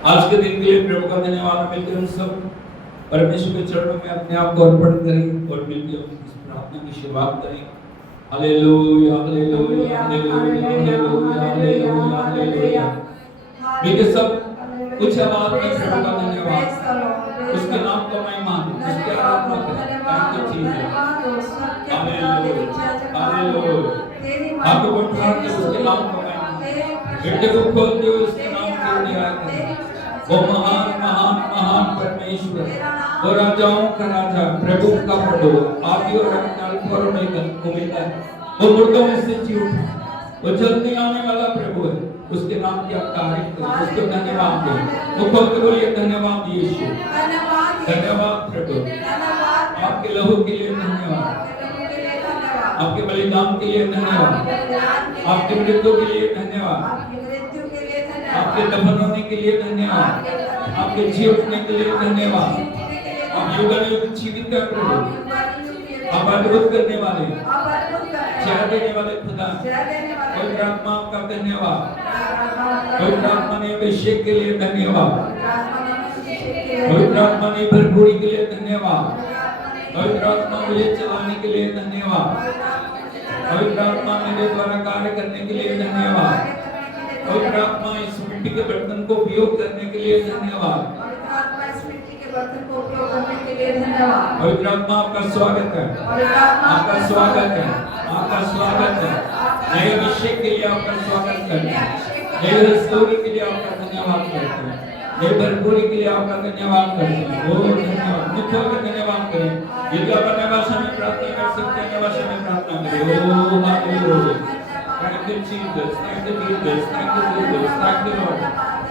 आज के दिन के लिए प्रभु का धन्यवाद। मिलकर हम सब परमेश्वर के चरणों में अपने आप को अर्पण करें और मिलकर इस प्रार्थना की शुरुआत करें। Hallelujah hallelujah hallelujah hallelujah hallelujah hallelujah. मिलकर सब कुछ आवाज में प्रभु का धन्यवाद, उसके नाम को महिमा, उसकी आराधना करें। Thank you Jesus. Hallelujah hallelujah. आपको उठा के उसके नाम को महिमा, बेटे को खोल के उसके नाम को निहार करें। वो महान महान महान परमेश्वर, वो राजाओं का राजा, प्रभु का प्रभु, आदि और अंत, अल्फा और ओमेगा, वो मुर्दों में से जी उठा, वो जल्दी आने वाला प्रभु है। उसके नाम की आप तारीफ करें, उसको धन्यवाद दें। वो खोल के बोलिए धन्यवाद यीशु, धन्यवाद प्रभु, आपके लहू के लिए धन्यवाद, आपके बलिदान के लिए धन्यवाद, आपके मृत्यु के लिए धन्यवाद, आपके दफन होने के लिए धन्यवाद, आपके जी उठने के लिए धन्यवाद। आप युगानुयुग जीवित है प्रभु, आप अद्भुत करने वाले, जय देने वाले खुदा। पवित्र आत्मा का धन्यवाद, पवित्र आत्मा ने अभिषेक के लिए धन्यवाद, पवित्र आत्मा ने भरपूरी के लिए धन्यवाद, पवित्र आत्मा मुझे चलाने के लिए धन्यवाद, पवित्र आत्मा मेरे द्वारा कार्य करने के लिए धन्यवाद, पवित्र आत्मा इस मिट्टी के बर्तन को उपयोग करने के लिए धन्यवाद, पवित्र आत्मा आपका स्वागत है, आपका स्वागत है, आपका स्वागत है। नए अभिषेक के लिए आपका स्वागत करते हैं, नए रस्तों के लिए आपका धन्यवाद करते हैं, नए भरपूरी के लिए आपका धन्यवाद करते हैं। ओ धन्यवाद, मुख्य का धन्यवाद करें। यदि आप अपने भाषा में प्रार्थना कर सकते हैं, भाषा में प्रार्थना करें। ओ hallelujah, thank you Jesus, thank you Jesus, thank you Jesus, thank you Lord,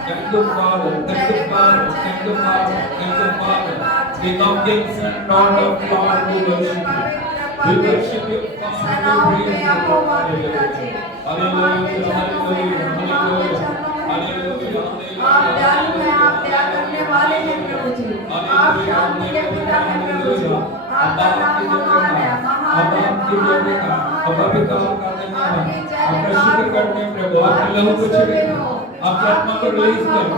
thank you Father, thank you Father, thank you Father, thank you Father, King of Kings and Lord of Lords, we worship you, we worship you, Father, we praise you, hallelujah, hallelujah, hallelujah, hallelujah, hallelujah, आप दयालु हैं, आप दया करने वाले हैं प्रभु जी, आप शांति के पिता हैं प्रभु जी, आपका नाम महान है, महान है, महान है, आपका शुक्र करते हैं प्रभु, आपके लहू को छिड़के, आपके आत्मा को रिलीज करते,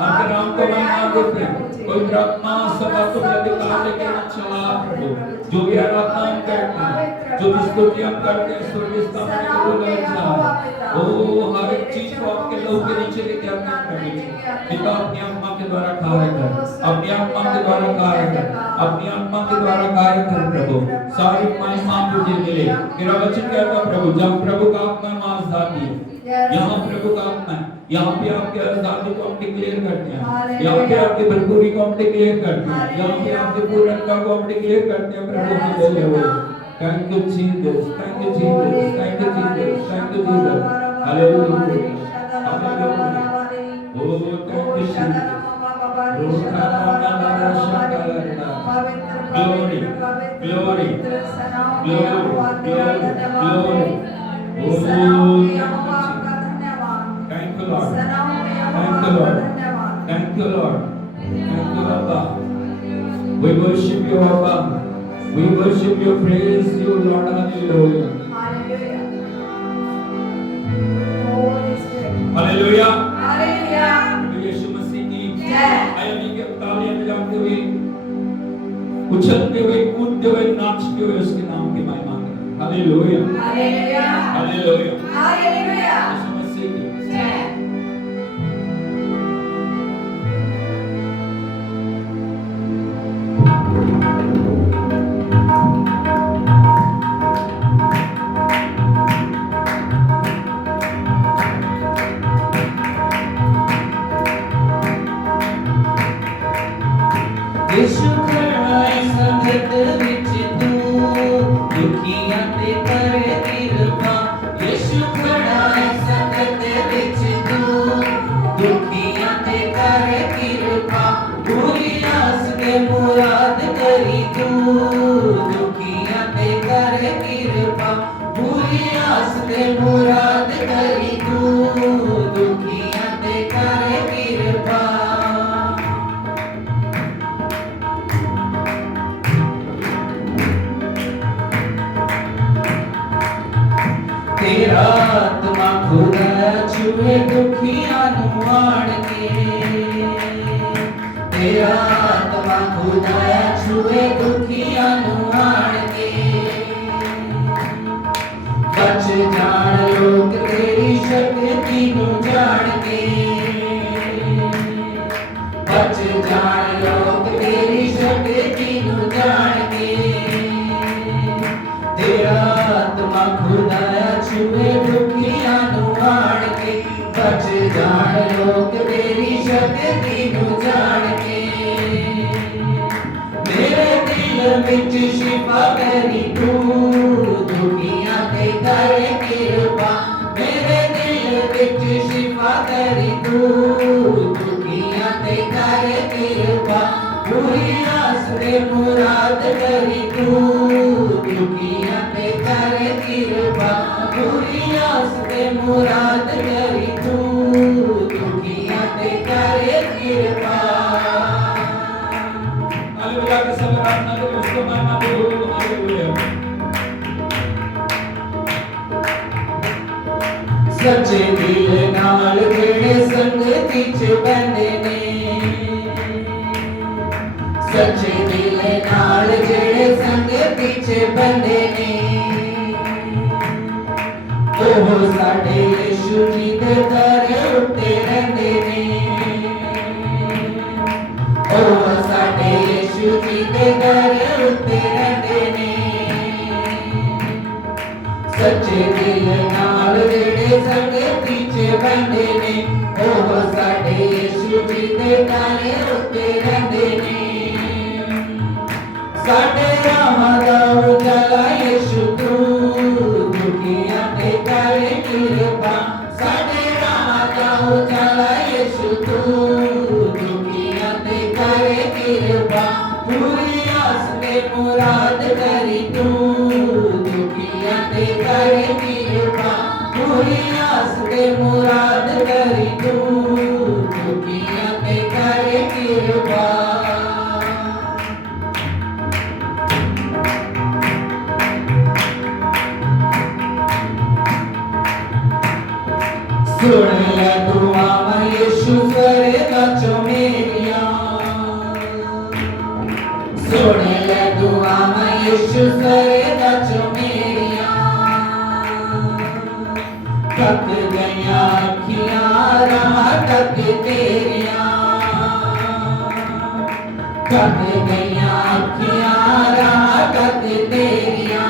आपके नाम को महिमा देते हैं। पवित्र आत्मा सब बातों का अधिकार लेकर चला प्रभु, जो भी आराधना हम करते हैं, जो भी स्तुति हम करते हैं, स्वर्गीय स्थान में प्रभु ले जा। ओ हर एक चीज को आपके लहू के नीचे लेके आते हैं प्रभु। पिता अपनी आत्मा के द्वारा कार्य कर, अपनी आत्मा के द्वारा कार्य कर, अपनी आत्मा के द्वारा कार्य कर प्रभु। सारी महिमा तुझे मिले। तेरा वचन कहता प्रभु, जब प्रभु का आत्मा में आजादी है, यहाँ प्रभु का आत्मा है, यहाँ पे आपके आजादी को हम डिक्लेयर करते हैं, यहाँ पे आपकी भरपूरी को हम डिक्लेयर करते हैं, यहाँ पे आपकी पूर्णता को हम डिक्लेयर करते हैं प्रभु। Hallelujah, thank you Jesus, thank you Jesus, thank you Jesus, thank you Jesus, hallelujah hallelujah. Oh thank you Jesus, Glory, glory, glory, glory, glory. Thank you, Lord. Thank you, Lord. Thank you, Lord. Thank you, Abba. We worship you, Abba. We worship you, praise you, Lord. Hallelujah. Hallelujah. Hallelujah. यीशु मसीह की जय। आयमी के तालियां बजाते हुए, उछलते हुए, कूदते हुए, नाचते हुए उसके नाम की महिमा करें। Hallelujah hallelujah hallelujah hallelujah. यीशु मसीह की जय। यीशु खड़ा है संगत विच तू, दुखियां ते करे किरपा। यीशु खड़ा है संगत तेरा आत्मा खुदाया छुए दुखिया नु आण के बच जान लोग तेरी शक्ति नु जान के बच जान लोग तेरी शक्ति नु जान के तेरा आत्मा खुदाया छुए दुखिया नु आण के बच जान लोग तेरी शक्ति नु जान के मेरे दिल विच शिफा करी तू दुखिया ते कर कृपा मेरे दिल विच शिफा करी तू दुखिया ते कर कृपा पूरी आस ते मुराद करी तू दुखिया ते कर कृपा पूरी आस ते मुराद करी तू दुखिया ते कर कृपा हालेलुया के सब प्रार्थना करें उसको महिमा दो हालेलुया सच्चे दिल नाल जेड़े संगति च बंदे ने सच्चे दिल नाल जेड़े संगति च बंदे ने ओह साडे यीशु जी दे दर उत्ते रहिंदे ने ओह साडे यीशु जी दे दर उत्ते रहिंदे ने सच्चे दिल नाल जेड़े संगति च बंदे ने ओह साडे यीशु जी दे दर उत्ते रहिंदे ने साडे राहां दा उजाला यीशु तू दुखियां ते कर कृपा साडे राहां दा उजाला यीशु तू दुखियां ते कर कृपा पूरी आस ते मुराद करी तू दुखियां ते कर कृपा पूरी आस ते मुराद करी तू दुखियां ते कर कृपा सुन ले दुआवां यीशु स्वर्गा चों मेरियां सुन ले दुआवां यीशु स्वर्गा चों मेरियां थक गईयां अखियां राह तक तेरियां थक गईयां अखियां राह तक तेरियां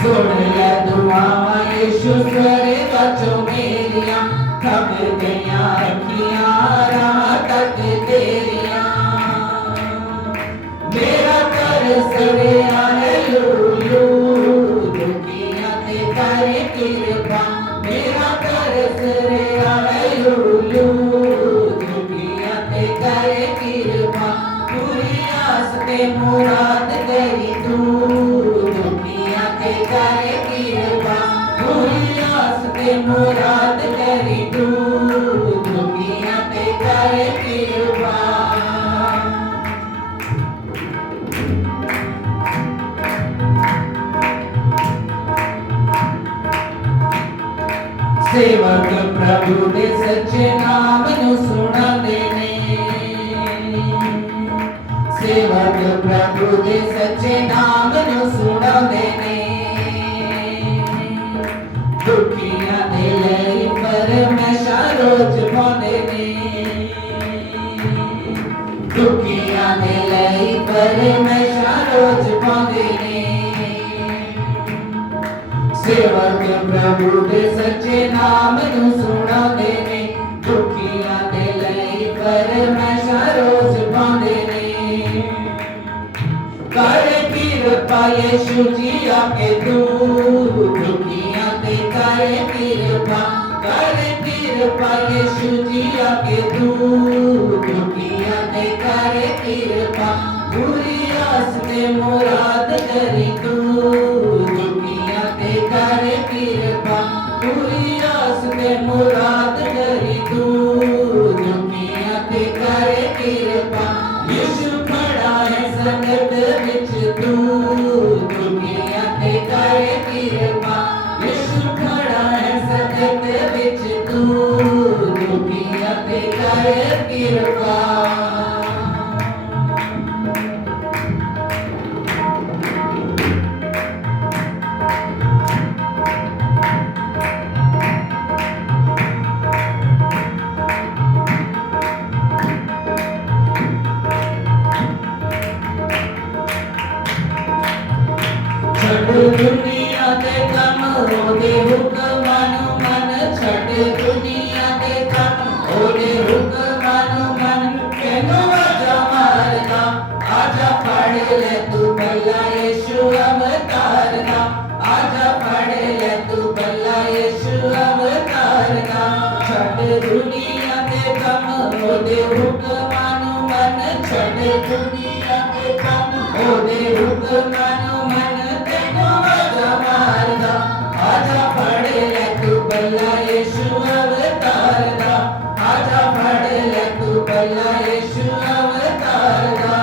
सुन ले दुआवां यीशु स्वर्गा चों मेरियां थक गईयां अखियां राह तक तेरियां मेरा कर सरे हालेलुया दुखियां ते कर कृपा मेरा कर सरे हालेलुया दुखियां ते कर कृपा पूरी आस ते मुराद करी तू दुखियां ते कर कृपा पूरी आस ते मुराद करी तू दुखियां ते कर कृपा सेवक प्रभु दे सच्चे नाम नु सुनांदे ने सेवक प्रभु दे सच्चे नाम नु सुनांदे ने दुखियां दे लई परमेशर रोज पांदे ने दुखियां दे लई परमेशर रोज पांदे ने सेवक प्रभु दे सच्चे नाम नु सुनांदे ने दुखियां दे लई परमेशर रोज पांदे ने कर कृपा यीशु जी आके तू दुखियां ते कर कृपा यीशु जी आके तू दुखियां ते कर कृपा पूरी आस ते मुराद करी तू दुखियां ते कर कृपा पूरी आस ते मुराद करी तू दुखियां ते कर कृपा यीशु खड़ा है संगत विच तू दुखियां ते कर कृपा यीशु खड़ा है संगत विच तू दुखियां ते ते कर कृपा दुनिया दे कम ओदे हुक्मां नूं मन छड्ड दुनिया दे कम ओदे हुक्मां नूं मन कैनूं आजा मारदा आजा फड़ ले तू भला यीशु अवतार दा आजा फड़ ले तू भला यीशु अवतार दा छड्ड दुनिया दे कम ओदे हुक्मां नूं मन छड्ड दुनिया दे कम ओदे हुक्मां नूं मन मारदा आजा फड़ ले तू भला यीशु अवतार दा आजा फड़ ले तू भला यीशु अवतार दा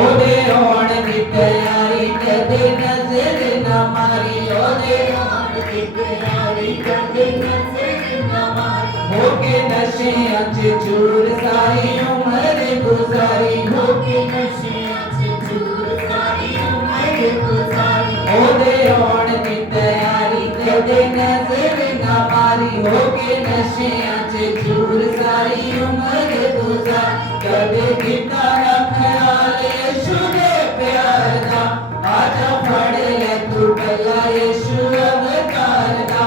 ओदे आउण दी तैयारी कदे नजर न मारी ओदे आउण दी तैयारी कदे नजर न मारी होके नशेआं च चूर सारी उम्र गुजारी होके नशेआं च चूर सारी उम्र गुजारी ओदे आउण दी तैयारी कदे नजर न मारी होके नशेआं च चूर सारी उम्र गुजारी कदे कीता ना ख्याल यीशु दे प्यार दा आजा फड़ ले तू भला यीशु अवतार दा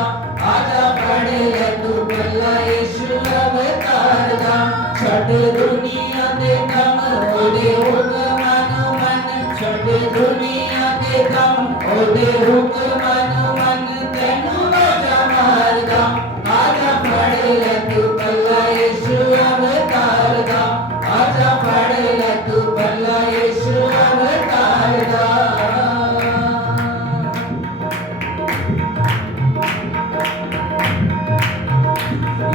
आजा फड़ ले तू भला यीशु अवतार दा छड्ड दुनिया दे कम ओदे हुक्मां नूं मन छड्ड दुनिया दे कम ओदे हुक्मां नूं मन तैनूं आजा मारदा आजा फड़ ले तू भला यीशु अवतार दा आजा फड़ ले तू भला यीशु अवतार दा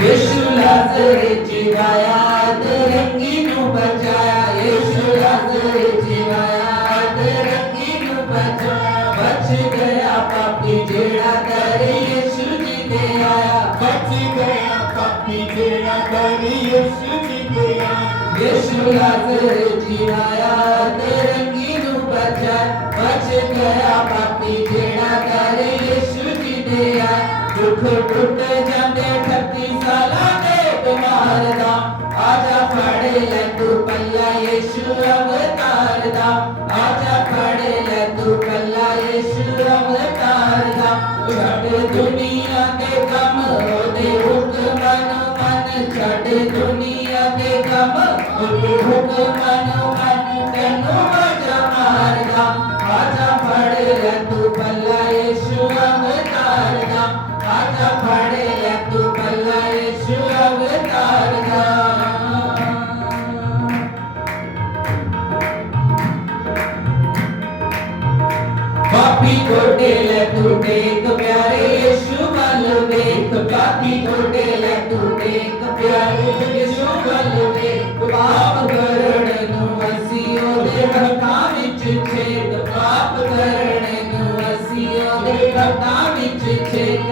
यीशु लाजर जिवाया अधरंगी नूं बचाया यीशु लाजर जिवाया अधरंगी नूं बचाया बच गया पापी जेड़ा दर यीशु जी दे आया बच गया पापी जेड़ा दर यीशु जी दे आया यीशु लाजर जिवाया अधरंगी नूं बचाया बच गया पापी जेड़ा दर यीशु जी दे आया दुख टुट जांदे 38 सालां दे बीमार दा आजा फड़ ले तू भला यीशु अवतार दा आजा फड़ ले तू भला यीशु अवतार दा छड्ड दुनिया दे कम ओदे हुक्मां नूं मन छड्ड दुनिया दे कम ओदे हुक्मां नूं मन तैनूं आजा मारदा आजा फड़ ले तू भला यीशु अवतार दा आजा फड़ ले तू भला यीशु अवतार दा पापी गोडे ले तू टेक प्यारे यीशु वल वेख पापी गोडे ले तू टेक प्यारे यीशु वल वेख पाप करन नूं असीं ओदे हत्थां विच छेद पाप करन नूं असीं ओदे हत्थां विच छेद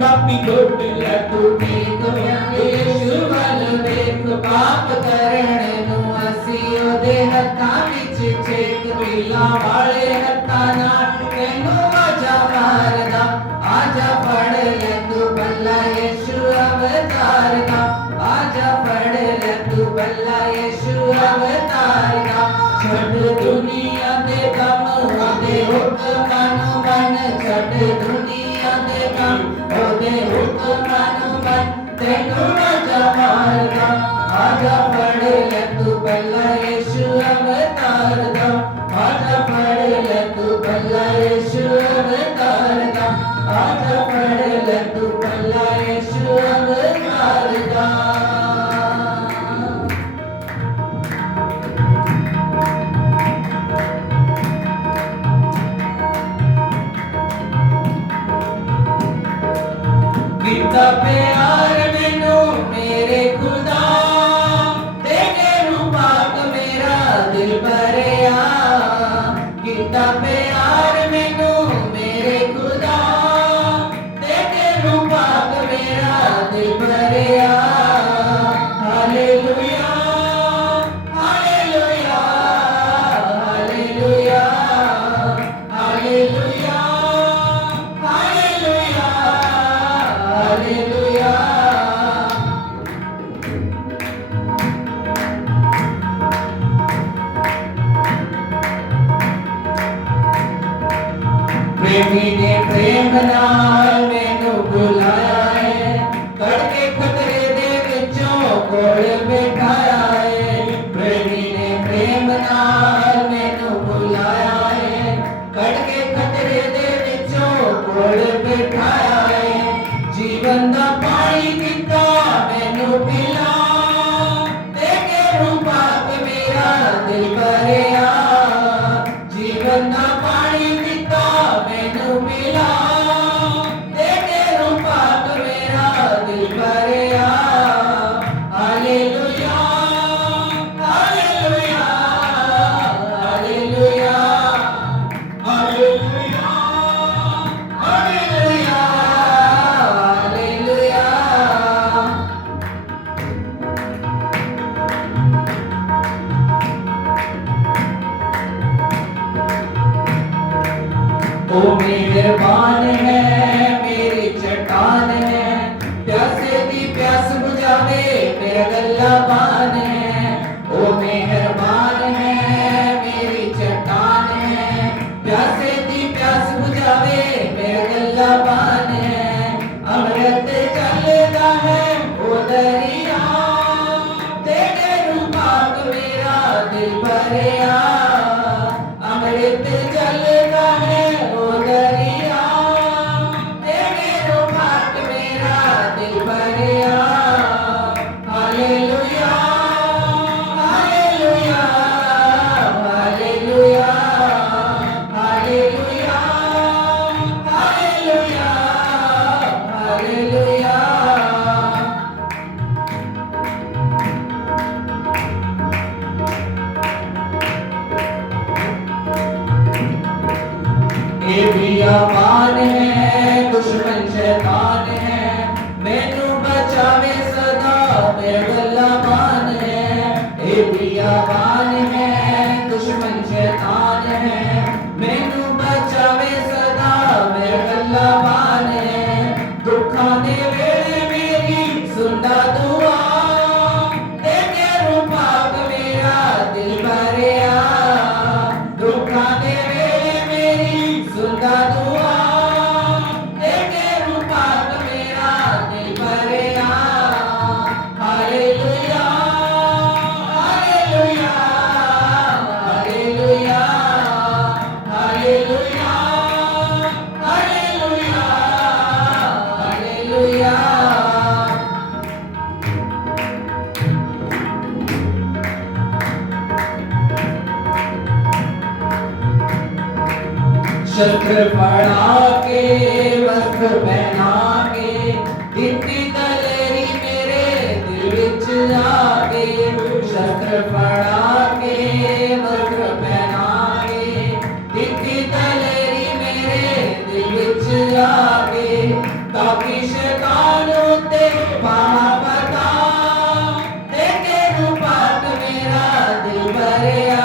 पापी गोडे ले तू टेक प्यारे यीशु वल वेख पाप करन नूं असीं ओदे हत्थां विच छेद पीला वाले हत्थां नाल तैनूं आजा मारदा आजा फड़ ले तू भला यीशु अवतार दा आजा फड़ ले तू भला यीशु अवतार दा छड्ड दुनिया दे कम ओदे हुक्मां नूं मन छड्ड दुनिया दे कम ओदे हुक्मां नूं मन तैनूं आजा मारदा आजा फड़ ले तू भला यीशु अवतार दा आजा फड़ ले तू भला यीशु अवतार दा आजा फड़ ले तू भला यीशु अवतार दा कितना प्यार मैनू मेरे खुदा तेरे रूपाक मेरा दिल भरिया कितना प्यार मैनू प्रेमी ने प्रेम नाल मैनू बुलाया है, कड़के खतरे दे विचों कोल बैठाया है। प्रेमी ने प्रेम नाल मैनू बुलाया है, कड़के खतरे दे विचों कोल बैठाया है। जीवन दा पानी दिता मैनू पिला, ते के रूपा पे मेरा दिल भरिया। जीवन दा पानी दिता मैनू पिला, ते के रूपा पे मेरा दिल भरिया। Hallelujah hallelujah hallelujah hallelujah hallelujah hallelujah. ओ मेहरबान है मेरी चट्टान है, प्यासे दी प्यास बुझावे मेरा गल्ला बान है। ओ मेहरबान है मेरी चट्टान है, प्यासे दी प्यास बुझावे मेरा गल्ला बान है। अमृत चलता है ओ दरिया, तेरे रूपा मेरा दिल भरिया। अमृत चलता है ओ दरिया, तेरे रूपा मेरा दिल भरिया। Hallelujah hallelujah hallelujah hallelujah hallelujah hallelujah. ये बियाबान है दुश्मन शैतान है, मैनू बचावे सदा मेरा गल्ला बान है। ये बियाबान है दुश्मन शैतान है, मैनू बचावे सदा मेरा गल्ला बान है। दुखा दे वेले मेरी सुनदा दुआ, तेरे रूपा मेरा दिल भरिया। दुखा दे वेले मेरी सुनदा दुआ, तेरे रूपा मेरा दिल भरिया। Hallelujah hallelujah hallelujah hallelujah hallelujah hallelujah. शस्त्र पड़ा के वस्त्र पहना के, दित्ती दलेरी मेरे दिल विच आके। शस्त्र पड़ा के वस्त्र पहना के, दित्ती दलेरी मेरे दिल विच आके। ताकि शैतान उते पावा पता, तेरे रूपा मेरा दिल भरिया।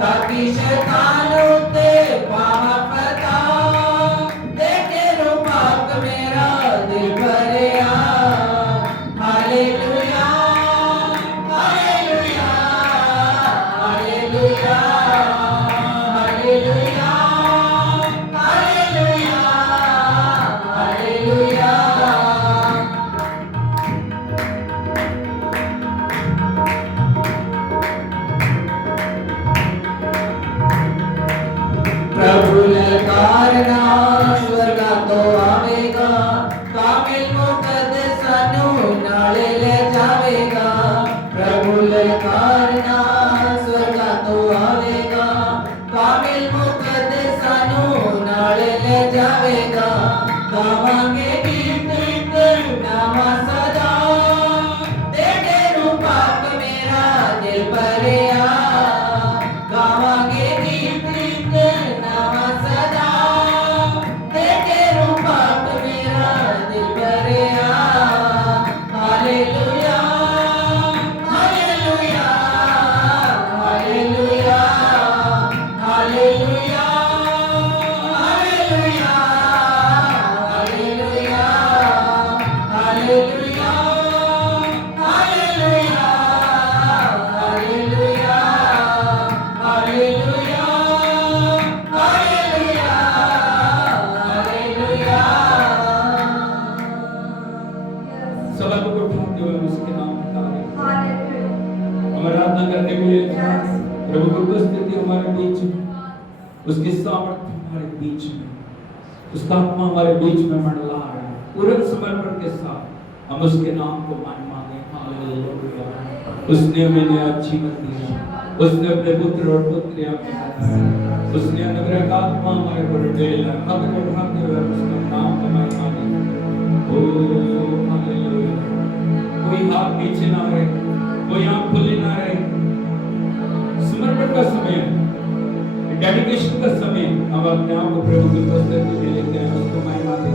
ताकि शैतान उते पावा पता, तेरे रूपा मेरा दिल भरिया। Hallelujah hallelujah hallelujah hallelujah hallelujah hallelujah. प्रभु ललकारना स्वर्गा तो आवेगा, कामिल मुकद्दस सानू नाले ले जावेगा। प्रभु ललकारना स्वर्गा तो आवेगा, कामिल मुकद्दस सानू नाले ले जावेगा। गावांगे गीत गीत नामा सदा, तेरे रूपा मेरा दिल भरिया। गावांगे गीत गीत नामा सदा, तेरे रूपा मेरा दिल भरिया। Hallelujah hallelujah hallelujah hallelujah hallelujah hallelujah. बीच में, उसकी सामर्थ्य हमारे बीच में, उसका आत्मा हमारे बीच में मंडला रहा है। पूर्ण समर्पण के साथ हम उसके नाम को माने। हालेलुया। उसने हमें नया जीवन दिया, उसने अपने पुत्र और पुत्रियां में बनाया, उसने अनुग्रह का आत्मा हमारे ऊपर डाला। हाथ को उठाते हुए उसका नाम को महिमा दें। ओ हालेलुया। कोई हाथ नीचे ना रहे, कोई आंख खुली ना रहे। समर्पण का समय, डेडिकेशन का समय, हम अपने आप को प्रभु की उपस्थिति में लेते हैं, उसको महिमा दें।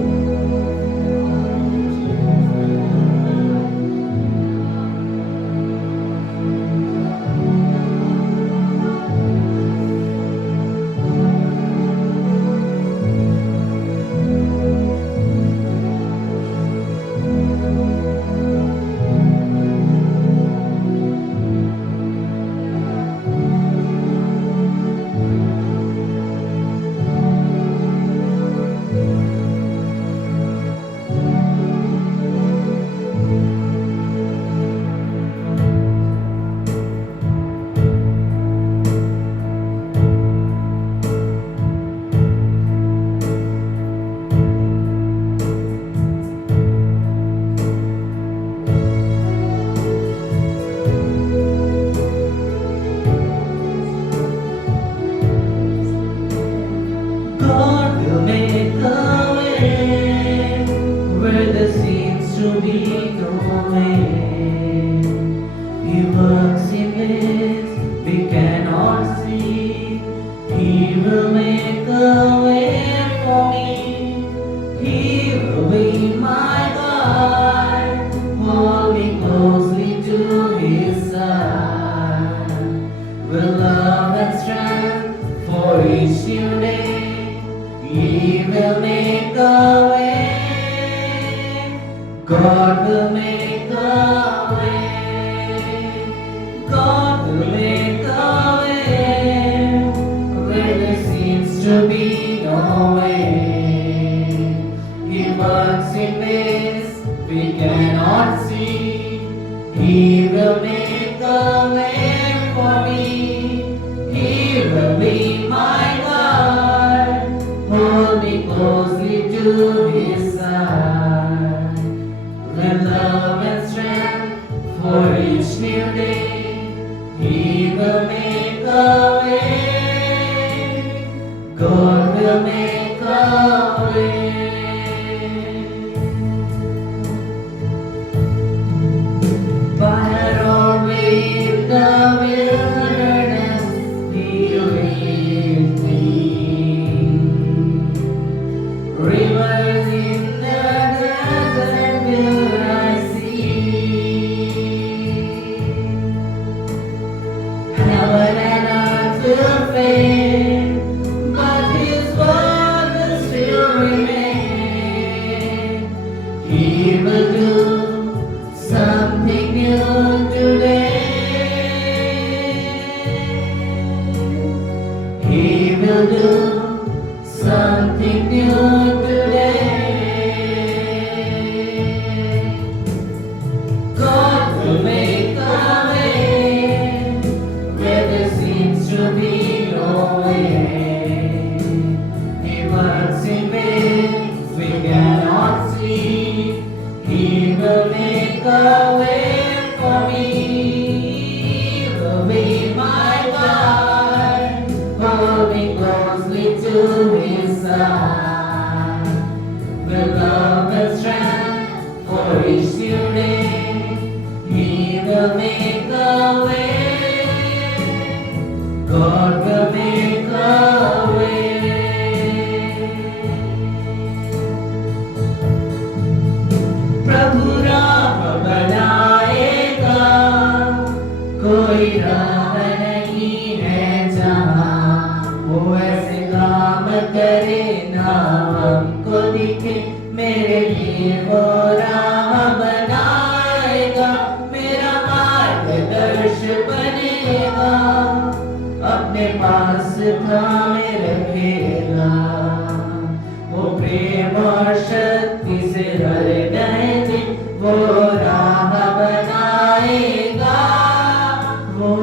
वो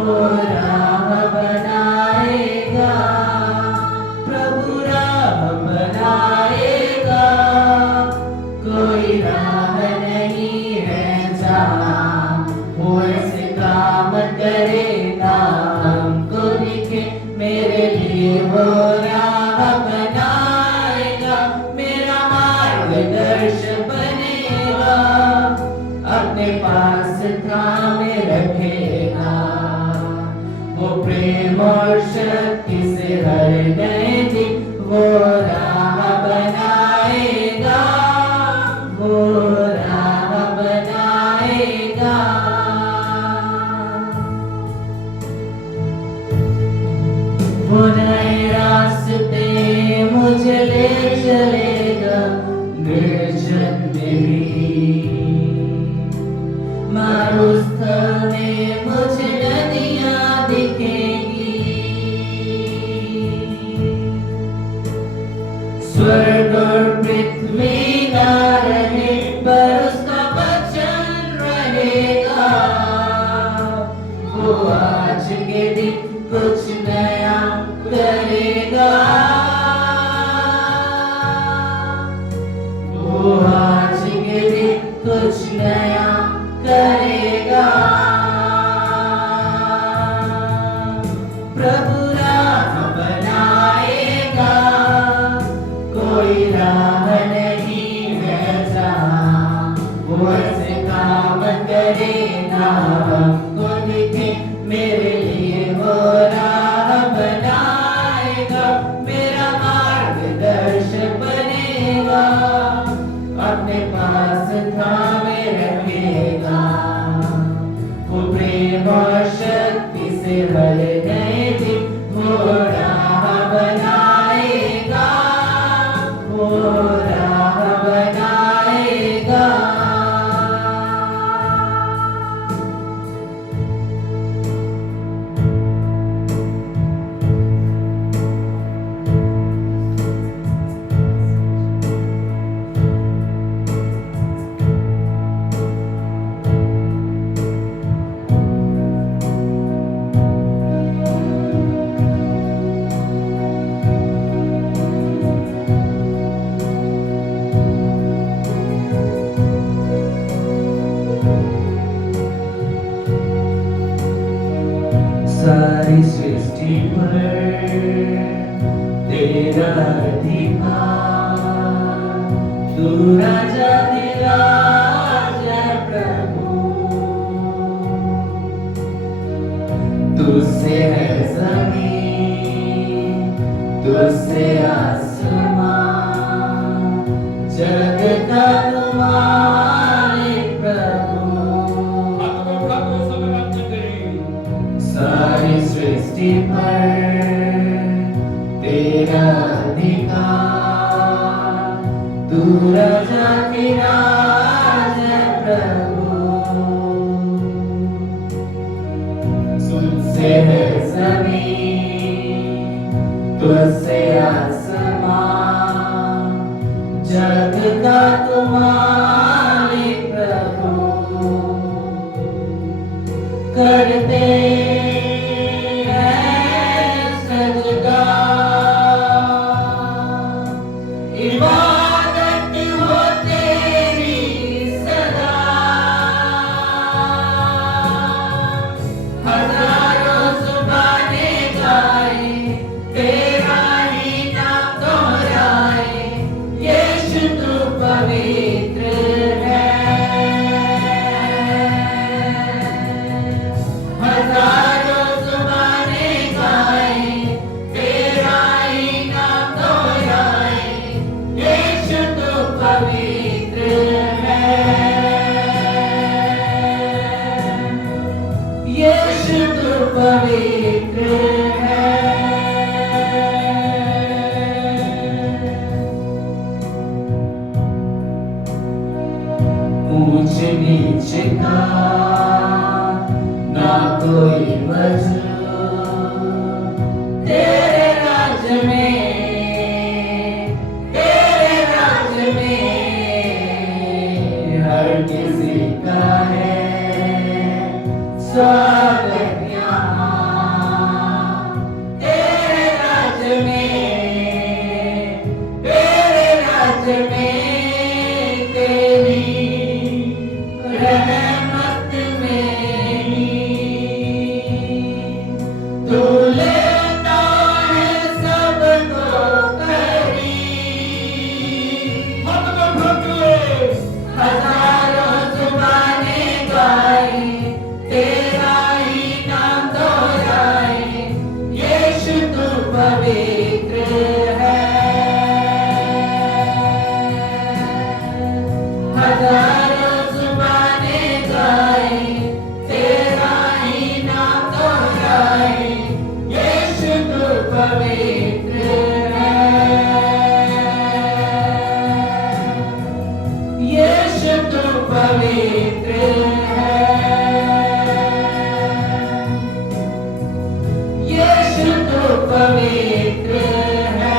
राह बनाएगा। हर नए दिन वो राह बनाएगा, वो राह बनाएगा। वो नए रास्ते मुझे ले चलेगा निर्जन में भी, मारुस्थल में मुझे नदियां दिखेगी। स्वर्ग और पृथ्वी ना रहे पर उसका वचन रहेगा। वो आज के दिन कुछ नया करेगा, वो आज के दिन कुछ नया करेगा। प्रभु राह बनाएगा, कोई राह नहीं रहता। वो ऐसे काम करेगा हमको दिखे, मेरे लिए वो राह बनाएगा। मेरा मार्गदर्शक बनेगा, अपने पास थामे रखेगा। वो प्रेम और शक्ति से हर नए दिन वो राह बनाएगा, वो राह बनाएगा। सारी सृष्टि पर तेरा अधिकार, तू राजा दिराज है प्रभु। तुझसे है जमीन, तुझसे आसमान, जग का तुम्हारे प्रभु। सारी सृष्टि पर तेरा अधिकार, तू राजा विराज है प्रभु। तुझसे है जमीन, तुझसे आसमान, जग का तुम्हारे प्रभु। करते इबादत हो तेरी सदा, हजारों जुबानें गाए तेरा ही नाम। पवित्र है। हजारों जुबानें गाए तेरा ही नाम दोहराए, यीशु तू पवित्र है, यीशु तू पवित्र है, यीशु तू पवित्र है।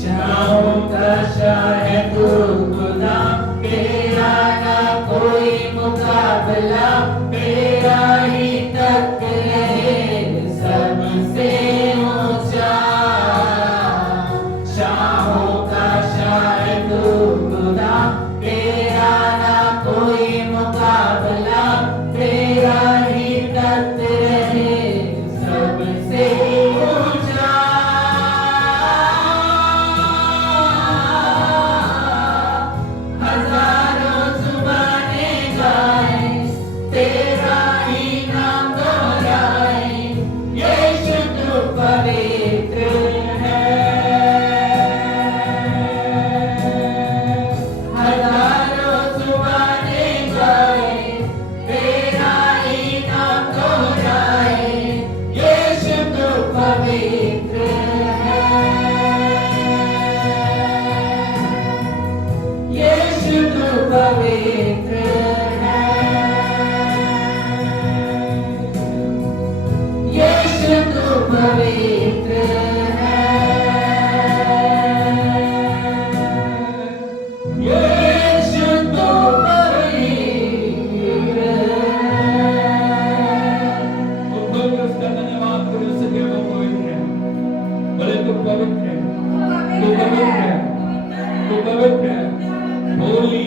शाहों का शाह है तू खुदा, तेरा ना कोई मुकाबला, तेरा ही तख्त है सबसे ऊंचा। शाहों का शाह है तू खुदा, तेरा ना कोई मुकाबला, तेरा ही तख्त है सबसे ऊंचा। हजारों जुबानें गाए तेरा ही नाम दोहराए, यीशु तू पवित्र है। हजारों जुबानें गाए तेरा ही नाम दोहराए, यीशु तू पवित्र है, यीशु तू पवित्र है, यीशु तू पवित्र है, यीशु तू पवित्र है। कोई उसका धन्यवाद कर सके वो पवित्र है। बोले तू पवित्र है, तू पवित्र है, तू पवित्र है। Holy,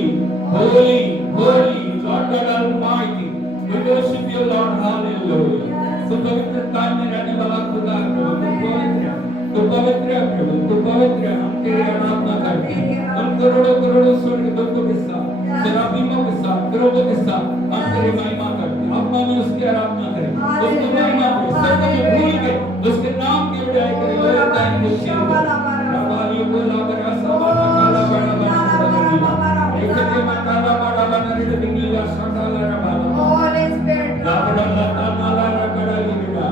holy, holy, Lord God Almighty. We worship you, Lord. Hallelujah. तू पवित्रता में रहने वाला खुदा है प्रभु, तू पवित्र है, तू पवित्र है प्रभु, तू पवित्र है। हम तेरी आराधना करते हैं। हम करोड़ों करोड़ों स्वर्गदूतों के साथ, सेराफिमों के साथ, करोड़ों के साथ हम तेरी महिमा करते हैं। आत्मा में उसकी आराधना करें, उसकी महिमा करें, सब कुछ भूल के उसके नाम की बड़ाई करें। Lord, thank you, Jesus. रबालियों को लाकर सामाना काला बड़ा बना सदरिया, एक के मकाला बड़ा बना रिडबिंगिया संडाला रबाला, Holy Spirit, लाबड़ा लातानाला रगड़ा लिबिड़ा,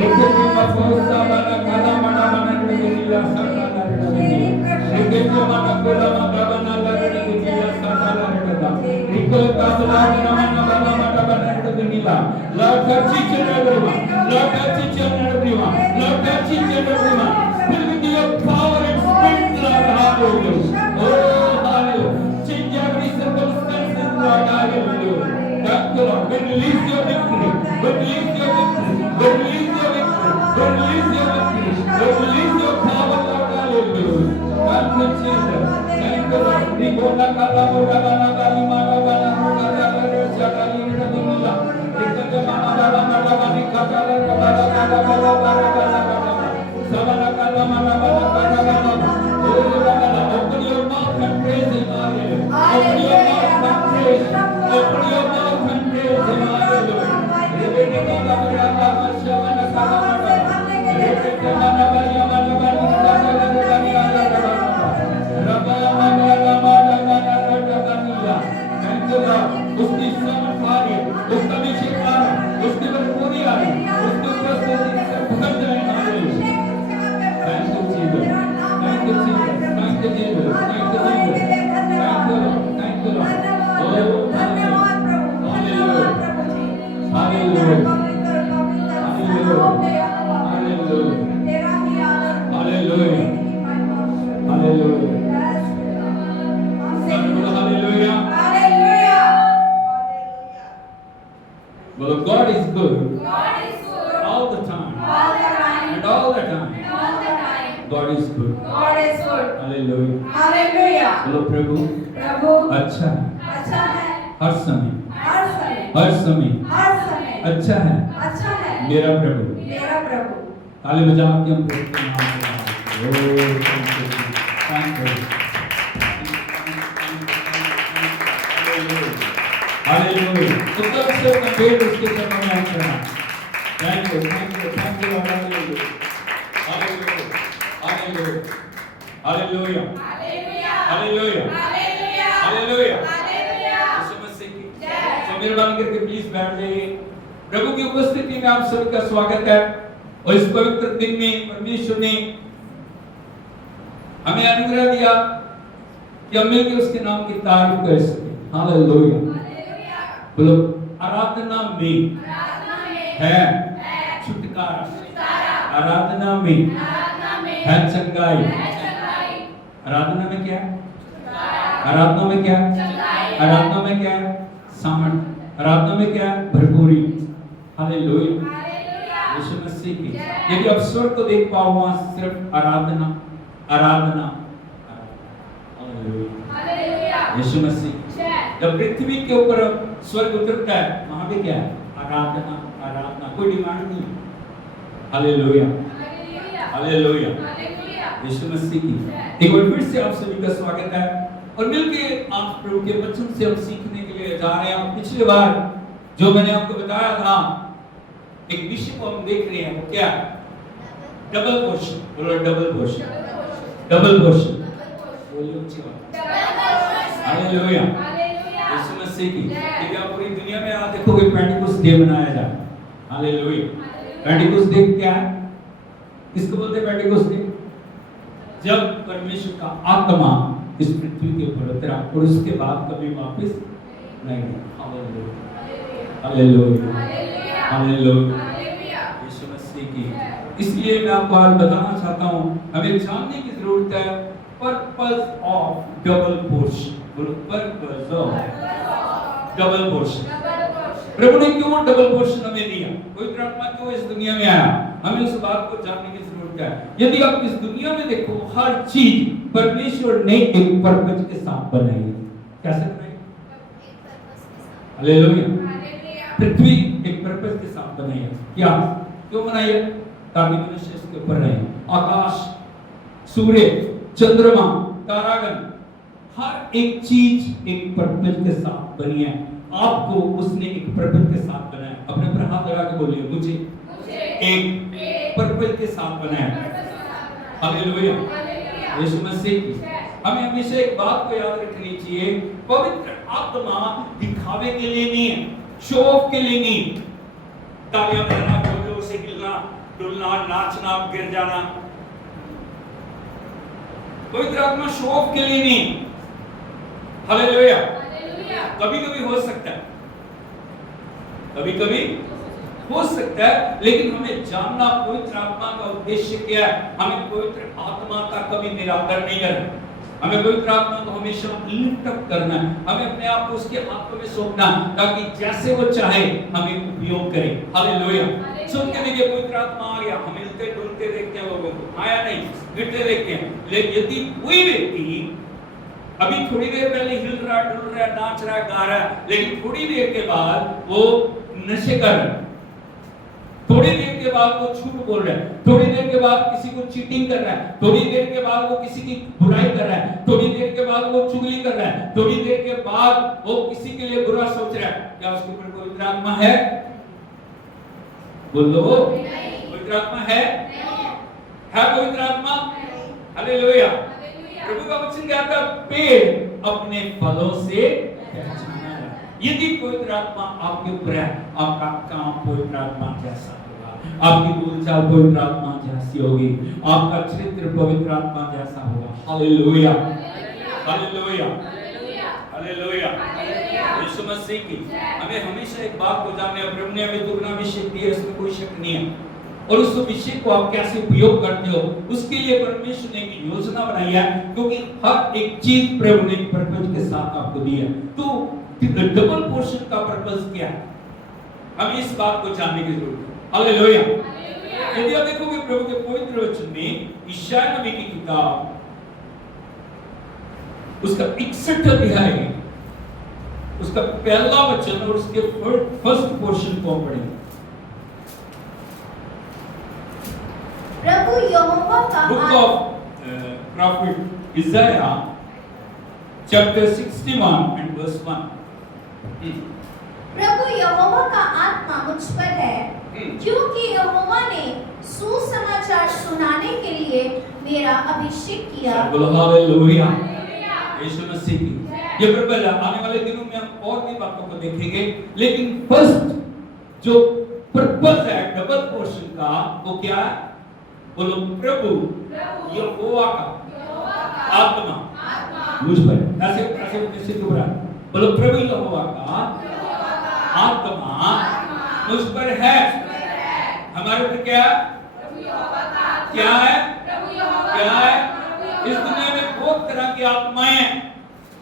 एक के मकोसा बना काला बड़ा बना रिडबिंगिया संडाला रिडबिंगिया, एक के मना कोला मका बना रिडबिंगिया संडाला रिडबिंगिया, एक को काबला बना बना बना रिडबिंगिया। Lord, touch each and everyone. Lord, touch each and everyone. Lord, touch each and everyone. Fill with your power and spirit, Lord. Hallelujah. Oh, hallelujah. Change every circumstances, Lord. Hallelujah. Thank you, Lord. We release your victory. We release your victory. We release your victory. We release your victory. We release your power, Lord. Hallelujah. Thank you, Jesus. Thank you, Lord. We go na kala mura bana bani mara bana mura bana jala lira dumila. Ikka mana bana mara bani kala bana bana bana bana bana. Sabana kala mana bana bana bana. Oh, bana. Open your mouth and praise Him. Hallelujah. Open your mouth and praise Him. Open your mouth and praise Him. Hallelujah. Rebbe bana mura bana shabana kala mana. Rebbe bana bana bana bana kala bana bana bana. Rabba mana bana bana bana bana. Thank you, Lord. उसकी समझ आ रही है, उसका अभिषेक आ रहा है, उसकी भरपूरी आ रही है, उसकी उपस्थिति से भर जाए। Hallelujah. Thank you, Jesus. Thank you, Jesus. Thank you, Jesus. Thank you, Jesus. Thank you, Lord. Thank you, Lord. Oh, धन्यवाद प्रभु, धन्यवाद प्रभु जी। Hallelujah. पवित्र पवित्र Hallelujah. Hallelujah. तेरा ही आदर, Hallelujah. तेरी महिमा। Hallelujah. Yes, हमसे Hallelujah. Hallelujah. Well, God is good God is good all the time. all the time, And all the time, all the time. God is good. God is good. Hallelujah. Hallelujah. बोलो प्रभु प्रभु अच्छा है, अच्छा है, हर समय, हर समय, हर समय हर समय अच्छा है अच्छा है मेरा प्रभु। मेरा प्रभु। ताली बजा के हम प्रभु के नाम को थैंक यू। हालेलुया। तो कब से अपना पेट उसके चरणों में चढ़ा, thank you hallelujah hallelujah hallelujah hallelujah hallelujah यीशु मसीह की जय। तो मेहरबानी करके प्लीज बैठ जाइए। प्रभु की उपस्थिति में आप सभी का स्वागत है और इस पवित्र दिन में परमेश्वर ने हमें अनुग्रह दिया कि हम मिलकर उसके नाम की तारीफ कर सके। हालेलुया बोलो आराधना में है छुटकारा, आराधना में है चंगाई। आराधना में क्या है? आराधना में क्या है? आराधना में क्या है? सामर्थ। आराधना में क्या है? भरपूरी। हालेलुया यीशु मसीह की। यदि आप स्वर्ग को देख पाओ वहां सिर्फ आराधना आराधना हालेलुया यीशु मसीह। जब पृथ्वी के ऊपर स्वर्ग उतरता है वहां पे क्या है? आराधना आराधना, कोई डिमांड नहीं। हालेलुया हालेलुया यीशु मसीह की। एक बार फिर से आप सभी का स्वागत है और मिलके आप प्रभु के वचन से हम सीखने के लिए जा रहे हैं। पिछली बार जो मैंने आपको बताया था एक विषय को हम देख रहे हैं, वो क्या? Double portion. बोलो डबल पोर्शन, डबल पोर्शन बोलिए अच्छी बात। हालेलुया यीशु मसीह की। यदि आप पूरी दुनिया में आप देखोगे पेंटिकोस्ट डे मनाया जाए। हालेलुया पेंटिकोस्ट डे क्या है? किसको बोलते हैं पेंटिकोस्ट डे? जब परमेश्वर का आत्मा इस पृथ्वी के ऊपर उतरा और उसके बाद कभी वापस नहीं। हालेलुया हालेलुया हालेलुया यीशु मसीह की। इसलिए मैं आपको आज बताना चाहता हूं, हमें जानने की जरूरत है पर्पस ऑफ डबल पोर्शन। बोलो पर्पस ऑफ डबल पोर्शन। प्रभु ने क्यों डबल पोर्शन हमें दिया? पवित्र आत्मा क्यों इस दुनिया में आया? हमें उस बात को जानने की जरूरत है। यदि आप इस दुनिया में देखो हर चीज परमेश्वर ने एक पर्पस के साथ बनाई है। कैसे बनाई? हालेलुया पृथ्वी एक पर्पस के साथ बनाई है। क्या क्यों बनाई है? ताकि मनुष्य इसके ऊपर रहे। आकाश, सूर्य, चंद्रमा, तारागण, हर एक चीज एक पर्पस के साथ बनी है। आपको उसने एक पर्पस के साथ बनाया। अपने पर हाथ लगा के बोलिए मुझे एक पर्पस के साथ बनाया। हालेलुया यीशु मसीह की। हमें हमेशा एक बात को याद रखनी चाहिए, पवित्र आत्मा दिखावे के लिए नहीं है, शो ऑफ के लिए नहीं। तालियां बजाना, जोर से हिलना, डुलना, नाचना, गिर जाना, पवित्र आत्मा शो ऑफ के लिए नहीं। हालेलुया कभी कभी हो सकता है, कभी कभी हो सकता है, लेकिन हमें जानना पवित्र आत्मा का उद्देश्य क्या है। हमें पवित्र आत्मा का कभी निरादर नहीं करना। हमें पवित्र आत्मा को हमेशा लिफ्ट अप करना है। हमें अपने आप को उसके हाथों में सौंपना ताकि जैसे वो चाहे हमें उपयोग करे। हालेलुया सुन के देखिए पवित्र आत्मा आ गया, हम हिलते डुलते देखते हैं, लोगों को आया नहीं, गिरते देखते हैं। लेकिन यदि कोई व्यक्ति अभी थोड़ी देर पहले हिल रहा, डुल रहा, नाच रहा, गा रहा है, लेकिन थोड़ी देर के बाद वो नशे कर रहा है, थोड़ी देर के बाद वो झूठ बोल रहा है, थोड़ी देर के बाद किसी को चीटिंग कर रहा है, थोड़ी देर के बाद वो किसी की बुराई कर रहा है, थोड़ी देर के बाद वो चुगली कर रहा है, थोड़ी देर के बाद वो किसी के लिए बुरा सोच रहा है, क्या उसके ऊपर पवित्र आत्मा है? बोलो पवित्र आत्मा है? पवित्र आत्मा? हालेलुया प्रभु का वचन कहता है पेड़ अपने फलों से पहचाना जाए। यदि पवित्र आत्मा आपके ऊपर है, आपका काम पवित्र आत्मा जैसा होगा, आपकी बोलचाल पवित्र आत्मा जैसी होगी, आपका चरित्र पवित्र आत्मा जैसा होगा। हालेलुया हालेलुया हालेलुया यीशु मसीह की। हमें हमेशा एक बात को जानना है, प्रभु ने हमें दुगना विषय दिया, इसमें कोई शक नहीं है। और उस विषय को आप कैसे उपयोग करते हो उसके लिए परमेश्वर ने एक योजना बनाई है, क्योंकि हर एक चीज प्रभु ने पर्पस के साथ आपको दी है। तो डबल पोर्शन का पर्पस क्या है, हमें इस बात को जानने की जरूरत है। हालेलुया यदि आप देखोगे प्रभु के पवित्र वचन में यशायाह नबी की किताब उसका 61 अध्याय उसका पहला वचन और उसके फर्स्ट पोर्शन को पढ़ेंगे। प्रभु यहोवा का book of profit Isaiah chapter 61 and verse 1। प्रभु यहोवा का आत्मा मुझ पर है, क्योंकि यहोवा ने सुसमाचार सुनाने के लिए मेरा अभिषेक किया। बोलो हालेलुया, यीशु मसीह की ये प्रबल आने वाले दिनों में हम और भी बातों को देखेंगे, लेकिन फर्स्ट जो पर्पस है डबल पोर्शन का वो क्या है? बोलो प्रभु यहोवा का आत्मा मुझ पर, ऐसे ऐसे कैसे क्यों रहा? बोलो प्रभु यहोवा का आत्मा मुझ पर है। हमारे ऊपर क्या क्या है? क्या है? इस दुनिया में बहुत तरह की आत्माएं हैं।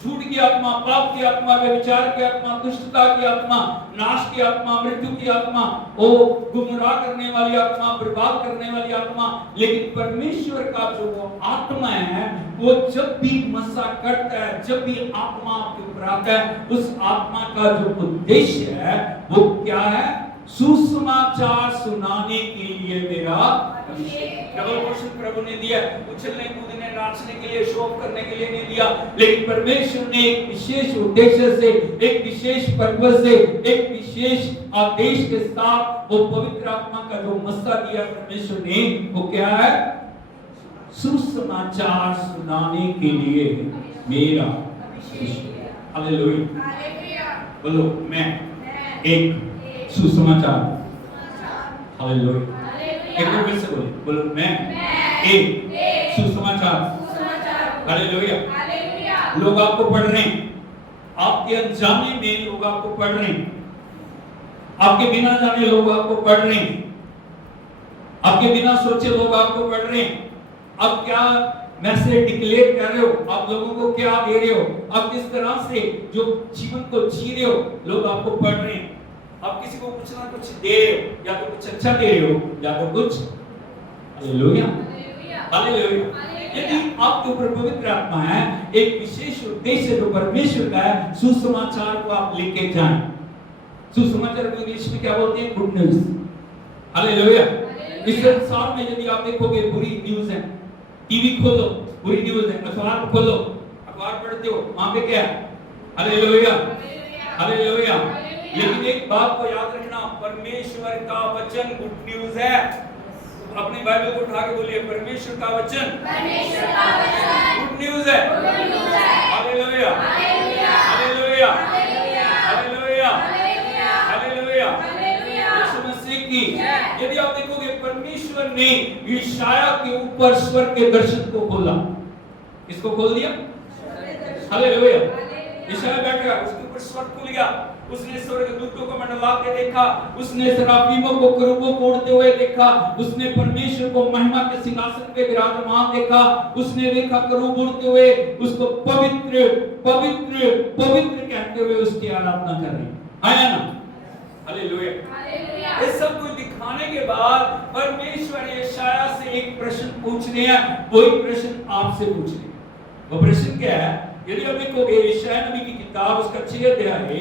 झूठ की आत्मा, पाप की आत्मा, व्यभिचार की आत्मा, दुष्टता की आत्मा, नाश की आत्मा, मृत्यु की आत्मा, वो गुमराह करने वाली आत्मा, बर्बाद करने वाली आत्मा। लेकिन परमेश्वर का जो वो आत्मा है, वो जब भी मसा करता है, जब भी आत्मा आपके ऊपर आता है, उस आत्मा का जो उद्देश्य है वो क्या है? सुसमाचार सुनाने के लिए मेरा अभिषेक। डबल पोर्शन प्रभु ने दिया, उछलने कूदने नाचने के लिए, शो ऑफ करने के लिए नहीं दिया, लेकिन परमेश्वर ने एक विशेष उद्देश्य से, एक विशेष पर्पस से, एक विशेष आदेश के साथ वो पवित्र आत्मा का जो मस्सा दिया परमेश्वर ने, वो क्या है? सुसमाचार सुनाने के लिए मेरा अभिषेक। हालेलुया, बोलो मैं एक सुसमाचार। हालेलुया, एक बार फिर से बोलो मैं एक सुसमाचार। हालेलुया, लोग आपको पढ़ रहे हैं, आपके अनजाने में लोग आपको पढ़ रहे हैं, आपके बिना जाने लोग आपको पढ़ रहे हैं, आपके बिना सोचे लोग आपको पढ़ रहे हैं। आप क्या मैसेज डिक्लेयर कर रहे हो? आप लोगों को क्या दे रहे हो? आप किस तरह से जो जीवन को जी रहे हो, लोग आपको पढ़ रहे हैं। आप किसी को कुछ ना कुछ दे रहे हो, या तो कुछ अच्छा दे रहे हो या तो कुछ। Hallelujah, hallelujah. यदि आपके ऊपर पवित्र आत्मा है, एक विशेष उद्देश्य जो परमेश्वर का है, सुसमाचार को आप लेके जाएं। सुसमाचार को इंग्लिश में क्या बोलते हैं? Good news. हालेलुया। इस संसार में यदि आप देखोगे बुरी न्यूज़ है, टीवी खोलो बुरी न्यूज़ है, अखबार खोलो अखबार पढ़ते हो, वहां पे क्या है? Hallelujah, hallelujah. लेकिन एक बात को याद रखना, परमेश्वर का वचन गुड न्यूज़ है। अपनी बाइबल को उठा के बोलिए, परमेश्वर का वचन गुड न्यूज़ है। Hallelujah, hallelujah, hallelujah, hallelujah. यीशु मसीह की। यदि आप देखोगे परमेश्वर ने यशायाह के ऊपर स्वर्ग के दर्शन को खोला। किसको खोल दिया? हालेलुया। यशायाह बैठा, उसके ऊपर स्वर्ग खुल गया। उसने स्वर्गदूतों को मंडलाते देखा, उसने सराफीमों को करूबों को उड़ते हुए देखा, उसने परमेश्वर को महिमा के सिंहासन पे विराजमान देखा, उसने देखा करूब उड़ते हुए उसको पवित्र पवित्र पवित्र कहते हुए उसकी आराधना कर रहे। आया ना? हालेलुया। ये सब कुछ दिखाने के बाद परमेश्वर यशायाह से एक प्रश्न पूछने हैं, वही प्रश्न आपसे पूछने। वो प्रश्न क्या है? यदि आप देखोगे यशायाह नबी की किताब, उसका 6 अध्याय,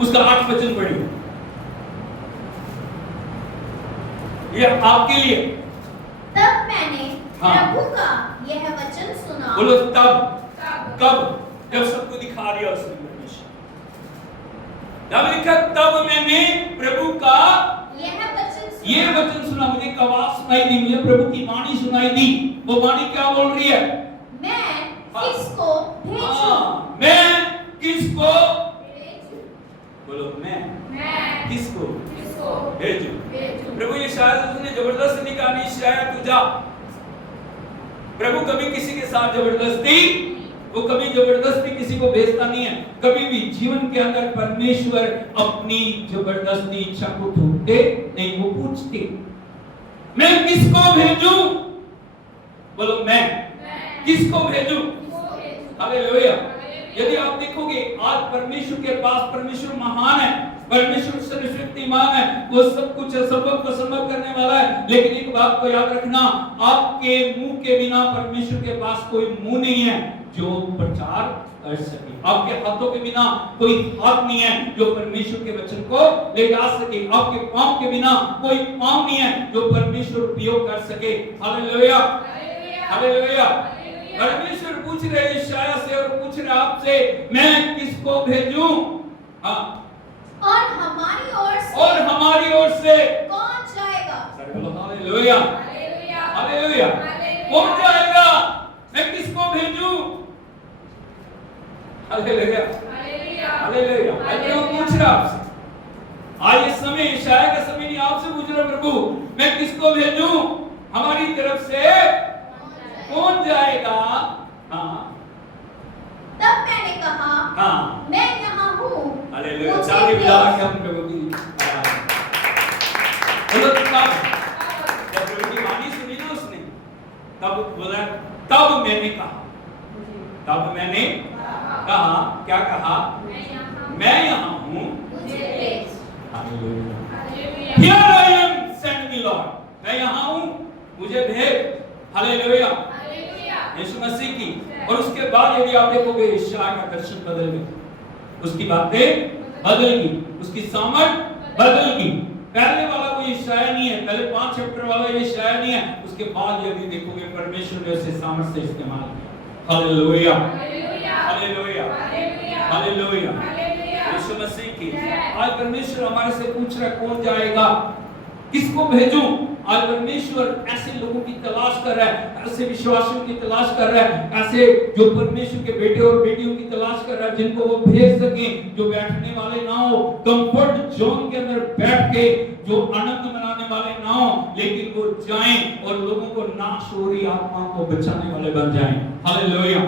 उसका 8 वचन पढ़िए। ये आपके लिए। तब मैंने प्रभु का यह वचन सुना। बोलो तब। कब? जब सबको दिखा दिया उसने परमेश्वर। जब लिखा तब मैंने प्रभु का ये वचन सुना। मुझे एक आवाज सुनाई दी, मुझे प्रभु की वाणी सुनाई दी। वो वाणी क्या बोल रही है? मैं किसको भेजूं? मैं किसको? बोलो मैं किसको भेजूं? प्रभु ये शायद उसने जबरदस्ती नहीं कहा, नहीं शायद तू जा। प्रभु कभी किसी के साथ जबरदस्ती, वो कभी जबरदस्ती किसी को भेजता नहीं है। कभी भी जीवन के अंदर परमेश्वर अपनी जबरदस्ती इच्छा को थोपते नहीं, वो पूछते मैं किसको भेजूं? बोलो मैं किसको भेजूं? हालेलुया। यदि आप देखोगे आज परमेश्वर के पास, परमेश्वर महान है, परमेश्वर सर्वशक्तिमान है, वो सब कुछ असंभव को संभव करने वाला है। लेकिन एक बात को याद रखना, आपके मुंह के बिना परमेश्वर के पास कोई मुंह नहीं है जो प्रचार कर सके। आपके हाथों के बिना कोई हाथ नहीं है जो परमेश्वर के वचन को ले जा सके। आपके पांव के बिना कोई पांव नहीं है जो परमेश्वर उपयोग कर सके। Hallelujah, hallelujah. परमेश्वर पूछ रहे यशायाह से और पूछ रहे आपसे, मैं किसको भेजूं? हाँ, और हमारी ओर से कौन जाएगा? Hallelujah, hallelujah. कौन जाएगा? मैं किसको भेजूं? Hallelujah, hallelujah. मैं पूछ रहा आपसे, आज ये समय यशायाह का समय नहीं, आपसे पूछ रहा प्रभु मैं किसको भेजूं? हमारी तरफ से कौन जाएगा? हाँ, तब मैंने कहा, हाँ, मैं यहाँ हूँ। हालेलुया। मुझे ताली भेज। बजा के हम प्रभु की बोलो तब जब प्रभु की वाणी सुनी ना उसने, तब बोला, तब मैंने कहा, तब मैंने कहा, क्या कहा? मैं यहाँ हूँ, मुझे भेज। Here I am, send me Lord. मैं यहाँ हूँ, मुझे भेज। हालेलुया, यीशु मसीह की। और उसके बाद यदि आप देखोगे यशायाह का दर्शन बदल गया, उसकी बातें बदल गई, उसकी सामर्थ बदल गई। पहले वाला कोई यशायाह नहीं है, पहले 5 चैप्टर वाला यशायाह नहीं है। उसके बाद यदि देखोगे परमेश्वर ने उसे सामर्थ से इस्तेमाल किया। हालेलुया, हालेलुया, हालेलुया, यीशु मसीह की। आज परमेश्वर हमारे से पूछ रहा है कौन जाएगा, किसको भेजूं? आज परमेश्वर ऐसे लोगों की तलाश कर रहा है, ऐसे विश्वासियों की तलाश कर रहा है, ऐसे जो परमेश्वर के बेटे और बेटियों की तलाश कर रहा है, जिनको वो भेज सके, जो बैठने वाले ना हो, कंफर्ट जोन के अंदर बैठ के जो आनंद मनाने वाले ना हो, लेकिन वो जाएं और लोगों को नाश हो रही आत्मा को बचाने वाले बन जाएं। हालेलुया।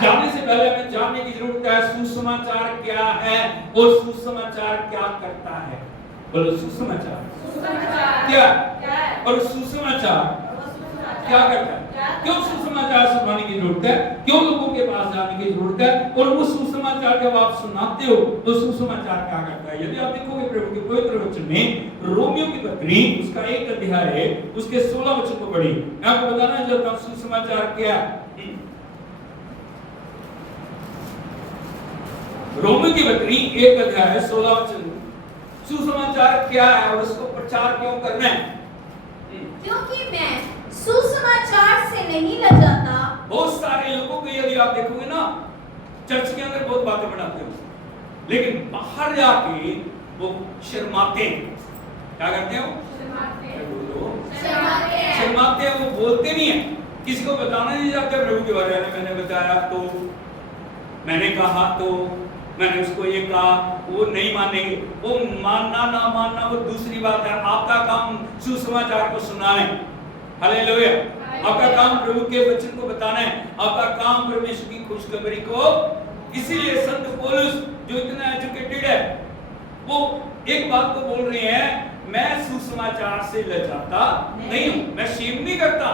जाने से पहले हमें जानने की जरूरत है सुसमाचार क्या है और सुसमाचार क्या करता है। बोलो सुसमाचार क्या और सुसमाचार क्या करता है? क्यों सुसमाचार सुनाने की जरूरत है? क्यों लोगों के पास जाने की जरूरत है? और वो सुसमाचार जब आप सुनाते हो तो सुसमाचार क्या करता है? यदि आप देखोगे प्रभु के पवित्र वचन में रोमियो की पत्री उसका 1 अध्याय है, उसके 16 वचन को पढ़िए। मैं आपको बताना चाहता हूं सुसमाचार क्या है। रोमियो की पत्री 1 अध्याय 16 वचन, सुसमाचार क्या है और उसको प्रचार क्यों करना है? क्योंकि मैं सुसमाचार से नहीं लजाता। बहुत सारे लोगों को यदि आप देखोगे ना, चर्च के अंदर बहुत बातें बनाते हो, लेकिन बाहर जाके वो शर्माते हैं। क्या करते हो? शर्माते हैं, वो बोलते नहीं है, किसी को बताना नहीं चाहते प्रभु के बारे में। मैंने बताया तो, मैंने कहा तो, मैंने उसको ये कहा, वो नहीं मानेंगे। वो मानना ना मानना वो दूसरी बात है। आपका काम सुसमाचार को सुनाना है। हालेलुया। आपका काम प्रभु के वचन को बताना है। आपका काम परमेश्वर की खुशखबरी को, इसीलिए संत पौलुस जो इतना एजुकेटेड है, वो एक बात को बोल रहे हैं, मैं सुसमाचार से लजाता नहीं हूं, मैं शेम नहीं करता,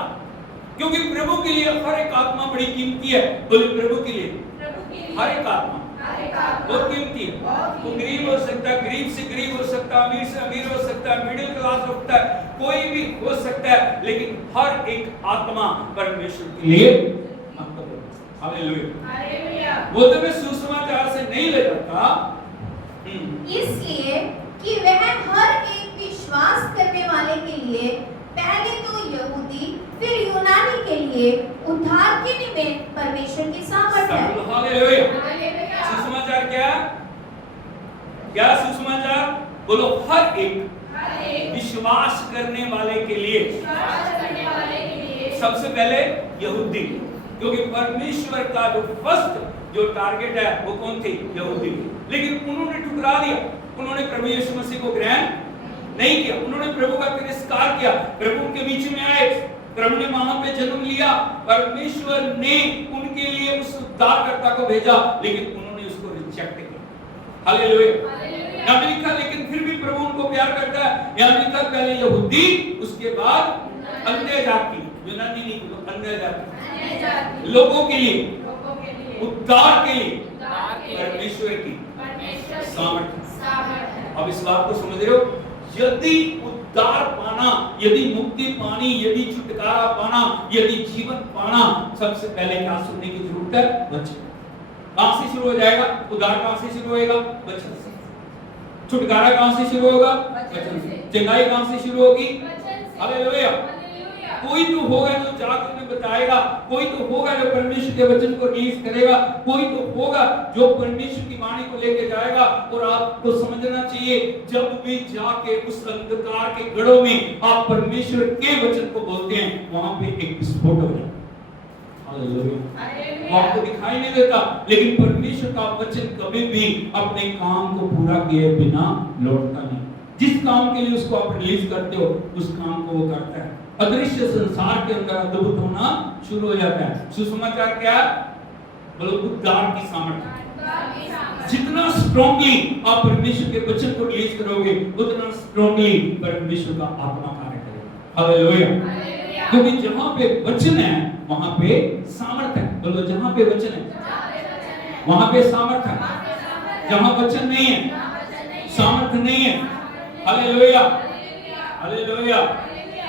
क्योंकि प्रभु के लिए हर एक आत्मा बड़ी कीमती है। बोले प्रभु के लिए हर एक आत्मा बहुत कीमती है। वो गरीब हो सकता है, गरीब से गरीब हो सकता है, अमीर से अमीर हो सकता है, मिडिल क्लास हो सकता है, कोई भी हो सकता है, लेकिन हर एक आत्मा परमेश्वर के लिए हालेलुया। वो तो मैं सुसमाचार से नहीं ले जाता, इसलिए कि वह हर एक विश्वास करने वाले के लिए, पहले तो यहूदी फिर यूनानी के लिए उद्धार के निमित्त परमेश्वर की सामर्थ है। हालेलुया। सुसमाचार क्या? क्या सुसमाचार? बोलो हर एक विश्वास करने वाले के लिए। सबसे पहले यहूदी, क्योंकि परमेश्वर का जो फर्स्ट जो टारगेट है वो कौन थे? यहूदी। लेकिन उन्होंने ठुकरा दिया, उन्होंने प्रभु यीशु मसीह को ग्रहण नहीं किया, उन्होंने प्रभु का तिरस्कार किया। प्रभु उनके बीच में आए, प्रभु ने वहां पे जन्म लिया, परमेश्वर ने उनके लिए उस उद्धारकर्ता को भेजा, लेकिन उन्होंने उसको रिजेक्ट किया। हालेलुया। यहाँ पे लिखा लेकिन फिर भी प्रभु उनको प्यार करता है। यहाँ लिखा पहले यहूदी, उसके बाद अन्य जाति, यूनानी नहीं, अन्य जाति, लोगों के लिए, उद्धार के लिए परमेश्वर की सामर्थ। अब इस बात को समझ रहे हो? यदि उद्धार पाना, यदि मुक्ति पानी, यदि छुटकारा पाना, यदि जीवन पाना, सबसे पहले क्या सुनने की जरूरत है? वचन। कहां से शुरू हो जाएगा उद्धार? कहां से शुरू होएगा? वचन से। छुटकारा कहां से शुरू होगा? वचन से। चंगाई कहां से शुरू होगी? हालेलुया। कोई तो होगा जो जाकर में बताएगा, कोई तो होगा जो परमेश्वर के वचन को रिलीज करेगा, कोई तो होगा जो परमेश्वर की वाणी को लेके जाएगा। और आपको समझना चाहिए, जब भी जाके उस अंधकार के गढ़ों में आप परमेश्वर के वचन को बोलते हैं, वहां पे एक विस्फोट हो जाता है। हालेलुया। आपको दिखाई नहीं देता, लेकिन परमेश्वर का वचन कभी भी अपने काम को पूरा किए बिना लौटता नहीं। जिस काम के लिए उसको आप रिलीज करते हो, उस काम को वो करता है। अदृश्य संसार के अंदर अद्भुत होना शुरू हो जाता है। सुसमाचार क्या है? बोलो, उद्धार की सामर्थ्य। जितना स्ट्रांगली आप परमेश्वर के वचन को रिलीज करोगे, उतना स्ट्रांगली परमेश्वर का आत्मा कार्य करेगा। हालेलुया। क्योंकि जहां पे वचन है वहां पे सामर्थ्य है। बोलो, जहां पे वचन है वहां पे सामर्थ्य है। जहां वचन नहीं है, सामर्थ्य नहीं है। Hallelujah, hallelujah.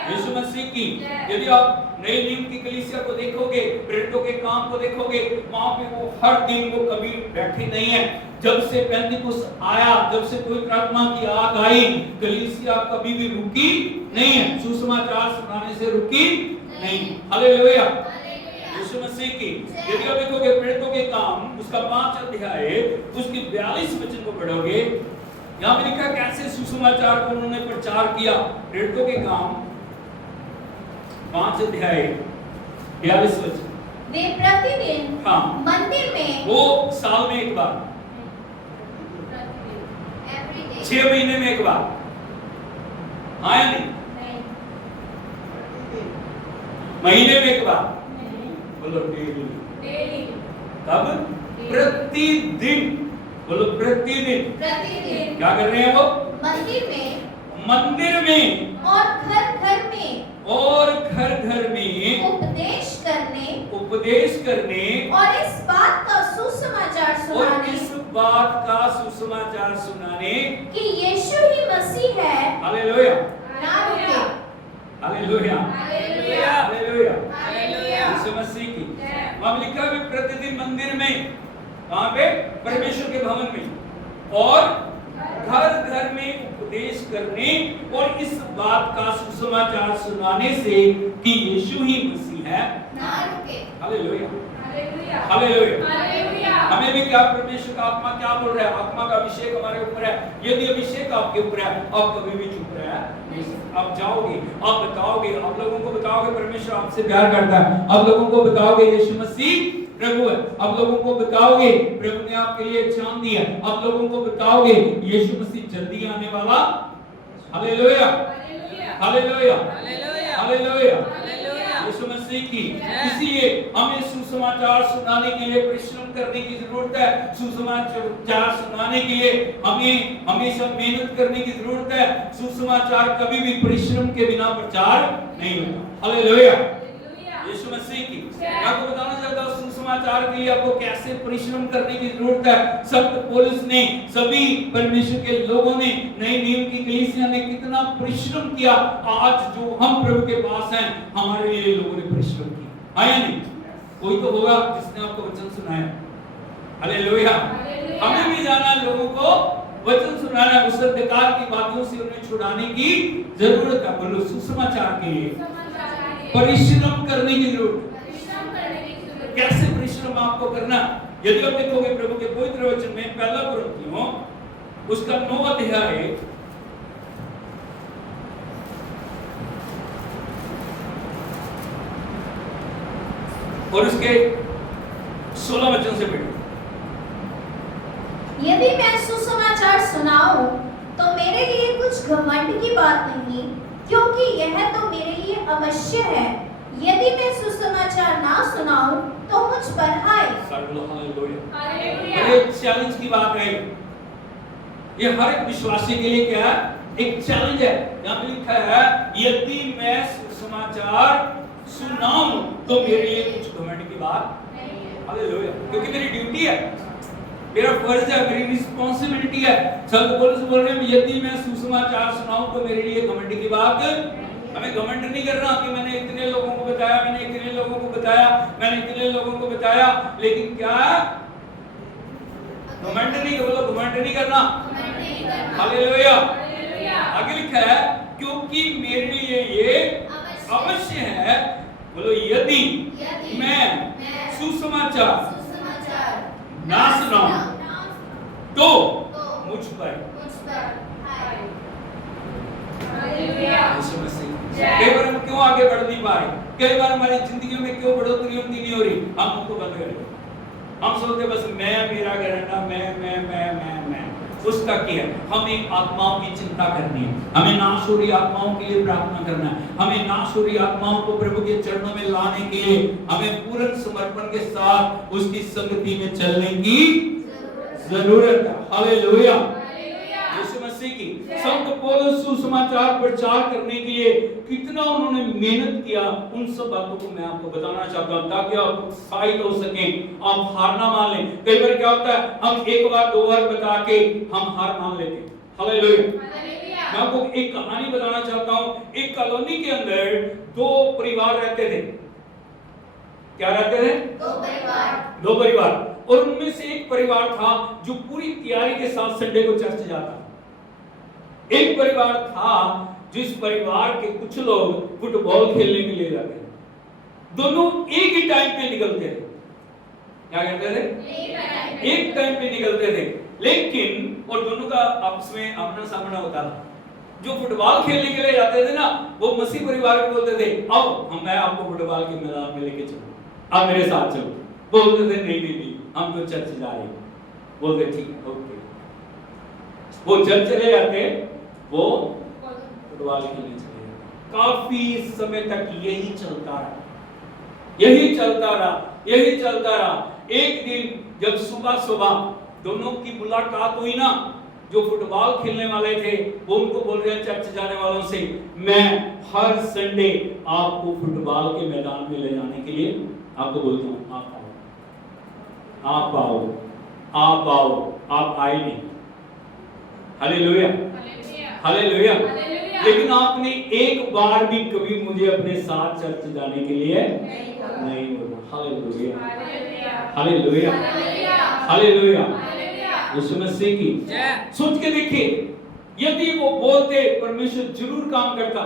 यीशु मसीह की यदि आप नए नियम की कलीसिया को देखोगे, प्रेरितों के काम को देखोगे, वहां पे वो हर दिन वो कभी बैठे नहीं है। जब से पेंतिकुस्त आया, जब से पवित्र आत्मा की आग आई, कलीसिया कभी भी रुकी नहीं है, सुसमाचार सुनाने से रुकी नहीं। हालेलुया, यीशु मसीह की यदि आप देखोगे प्रेरितों के काम उसका 5 अध्याय उसकी 42 वचन को पढ़ोगे, यहाँ पे लिखा कैसे सुसमाचार को उन्होंने प्रचार किया। प्रेरितों के काम 5 अध्याय 42 वचन। वे प्रतिदिन हाँ, मंदिर में, वो साल में एक बार, 6 महीने में एक बार, आया नहीं, महीने में एक बार, बोलो डेली। कब? प्रतिदिन। बोलो, प्रतिदिन। क्या कर रहे हैं वो? मंदिर में और घर घर में उपदेश करने और इस बात का सुसमाचार सुनाने कि यीशु ही मसीह है। हालेलुया, ना रुके। Hallelujah, hallelujah, hallelujah. यीशु मसीह की वहां लिखा है प्रतिदिन मंदिर में, वहां पे परमेश्वर के भवन में, और घर घर में उपदेश करने और इस बात का सुसमाचार सुनाने से कि यीशु ही मसीह है, ना रुके। Hallelujah, hallelujah. हमें भी क्या परमेश्वर का आत्मा क्या बोल रहा है? आत्मा का अभिषेक हमारे ऊपर है। यदि अभिषेक आपके ऊपर है, आप कभी भी चुप रहे हैं। आप जाओगे, आप बताओगे, आप लोगों को बताओगे परमेश्वर आपसे प्यार करता है। आप लोगों को बताओगे यीशु मसीह प्रभु है। आप लोगों को बताओगे प्रभु ने आपके लिए जान दी है। आप लोगों को बताओगे यीशु मसीह जल्दी आने वाला। हालेलुया, हालेलुया, हालेलुया, यीशु मसीह की। इसलिए हमें सुसमाचार सुनाने के लिए परिश्रम करने की जरूरत है। सुसमाचार सुनाने के लिए हमें हमेशा मेहनत करने की जरूरत है। सुसमाचार कभी भी परिश्रम के बिना प्रचार नहीं होता। हालेलुया, यीशु मसीह की। मैं आपको बताना चाहता हूँ सुसमाचार के लिए आपको कैसे परिश्रम करने की जरूरत है। संत पौलुस ने, सभी परमेश्वर के लोगों ने, नए नियम की कलीसिया ने कितना परिश्रम किया। आज जो हम प्रभु के पास हैं, हमारे लिए लोगों ने परिश्रम किया। आया नहीं? कोई तो होगा जिसने आपको वचन सुनाया। हालेलुया। हमें भी जाना, लोगों को वचन सुनाना, उस अंधकार की बातों से उन्हें छुड़ाने की जरूरत है। बोलो, सुसमाचार के लिए परिश्रम करने की जरूरत। कैसे परिश्रम आपको करना? यदि आप देखोगे प्रभु के पवित्र वचन में, पहला कुरिन्थियों उसका 9 अध्याय और उसके 16 वचन से पढ़िए। यदि मैं सुसमाचार सुनाऊं तो मेरे लिए कुछ घमंड की बात नहीं, क्योंकि यह तो मेरे लिए अवश्य है। यदि मैं सुसमाचार ना सुनाऊं तो मुझ पर हाय। हालेलुया। ये चैलेंज की बात है। ये हर एक विश्वासी के लिए क्या है? एक चैलेंज है। यहाँ पे लिखा है यदि मैं सुसमाचार सुनाऊं तो मेरे लिए कुछ घमंड की बात नहीं। हालेलुया। क्योंकि मेरी ड्यूटी है, मेरा फर्ज है, मेरी रिस्पांसिबिलिटी है। संत पौलुस बोल रहे हैं यदि मैं सुसमाचार सुनाऊं तो मेरे लिए घमंड की बात। हमें घमंड नहीं करना कि मैंने इतने लोगों को बताया, मैंने इतने लोगों को बताया, मैंने इतने लोगों को बताया, लेकिन क्या घमंड नहीं, बोलो घमंड नहीं करना। हालेलुया। आगे लिखा है क्योंकि मेरे लिए ये अवश्य है, बोलो यदि मैं सुसमाचार ना सुनाऊं तो मुझ पर यीशु मसीह। कई बार हम क्यों आगे बढ़ नहीं पा रहे, कई बार हमारी जिंदगी में क्यों बढ़ोतरी होती नहीं हो रही, हम उनको बंद कर देते। हम सोचते बस मैं, मेरा घराना, मैं उसका क्या है। हमें आत्माओं की चिंता करनी है, हमें नाश हो रही आत्माओं के लिए प्रार्थना करना है, हमें नाश हो रही आत्माओं को प्रभु के चरणों में लाने के लिए हमें पूर्ण समर्पण के साथ उसकी संगति में चलने की जरूरत है। हालेलुया, यीशु मसीह की। संत पौलुस सुसमाचार प्रचार करने के लिए कितना उन्होंने मेहनत किया, उन सब बातों को मैं आपको बताना चाहता हूं ताकि आप उत्साहित हो सकें, आप हार ना मान लें। कई बार क्या होता है, हम एक बार दो बार बता के हम हार मान लेते हैं। हालेलुया। मैं आपको एक कहानी बताना चाहता हूं। एक कॉलोनी के अंदर दो परिवार रहते थे। क्या रहते थे? दो परिवार। और उनमें से एक परिवार था जो पूरी तैयारी के साथ संडे को चर्च जाता। एक परिवार था जिस परिवार के कुछ लोग फुटबॉल खेलने के लिए जाते थे। दोनों एक ही टाइम पे निकलते थे। क्या कहते थे? एक टाइम पे निकलते थे, लेकिन और दोनों का आपस में आमना सामना होता था। जो फुटबॉल खेलने के लिए जाते थे ना, वो मसीह परिवार को बोलते थे, आओ मैं आपको फुटबॉल के मैदान में लेके चलूं, आप मेरे साथ चलो। बोलते थे नहीं, हम तो चर्च जा रहे हैं। बोलते ठीक है, ओके। वो चर्च चले जाते, वो फुटबॉल खेलने चले जाते। काफी समय तक यही चलता रहा। एक दिन जब सुबह दोनों की मुलाकात हुई ना, जो फुटबॉल खेलने वाले थे वो उनको बोल रहे हैं चर्च जाने वालों से, मैं हर संडे आपको फुटबॉल के मैदान में ले जाने के लिए आपको बोलता हूं, आप आओ, आप आए नहीं। हालेलुया। लेकिन आपने एक बार भी कभी मुझे अपने साथ चर्च जाने के लिए नहीं बोला। हालेलुया। यीशु मसीह की। सोच के देखिए, यदि वो बोलते परमेश्वर जरूर काम करता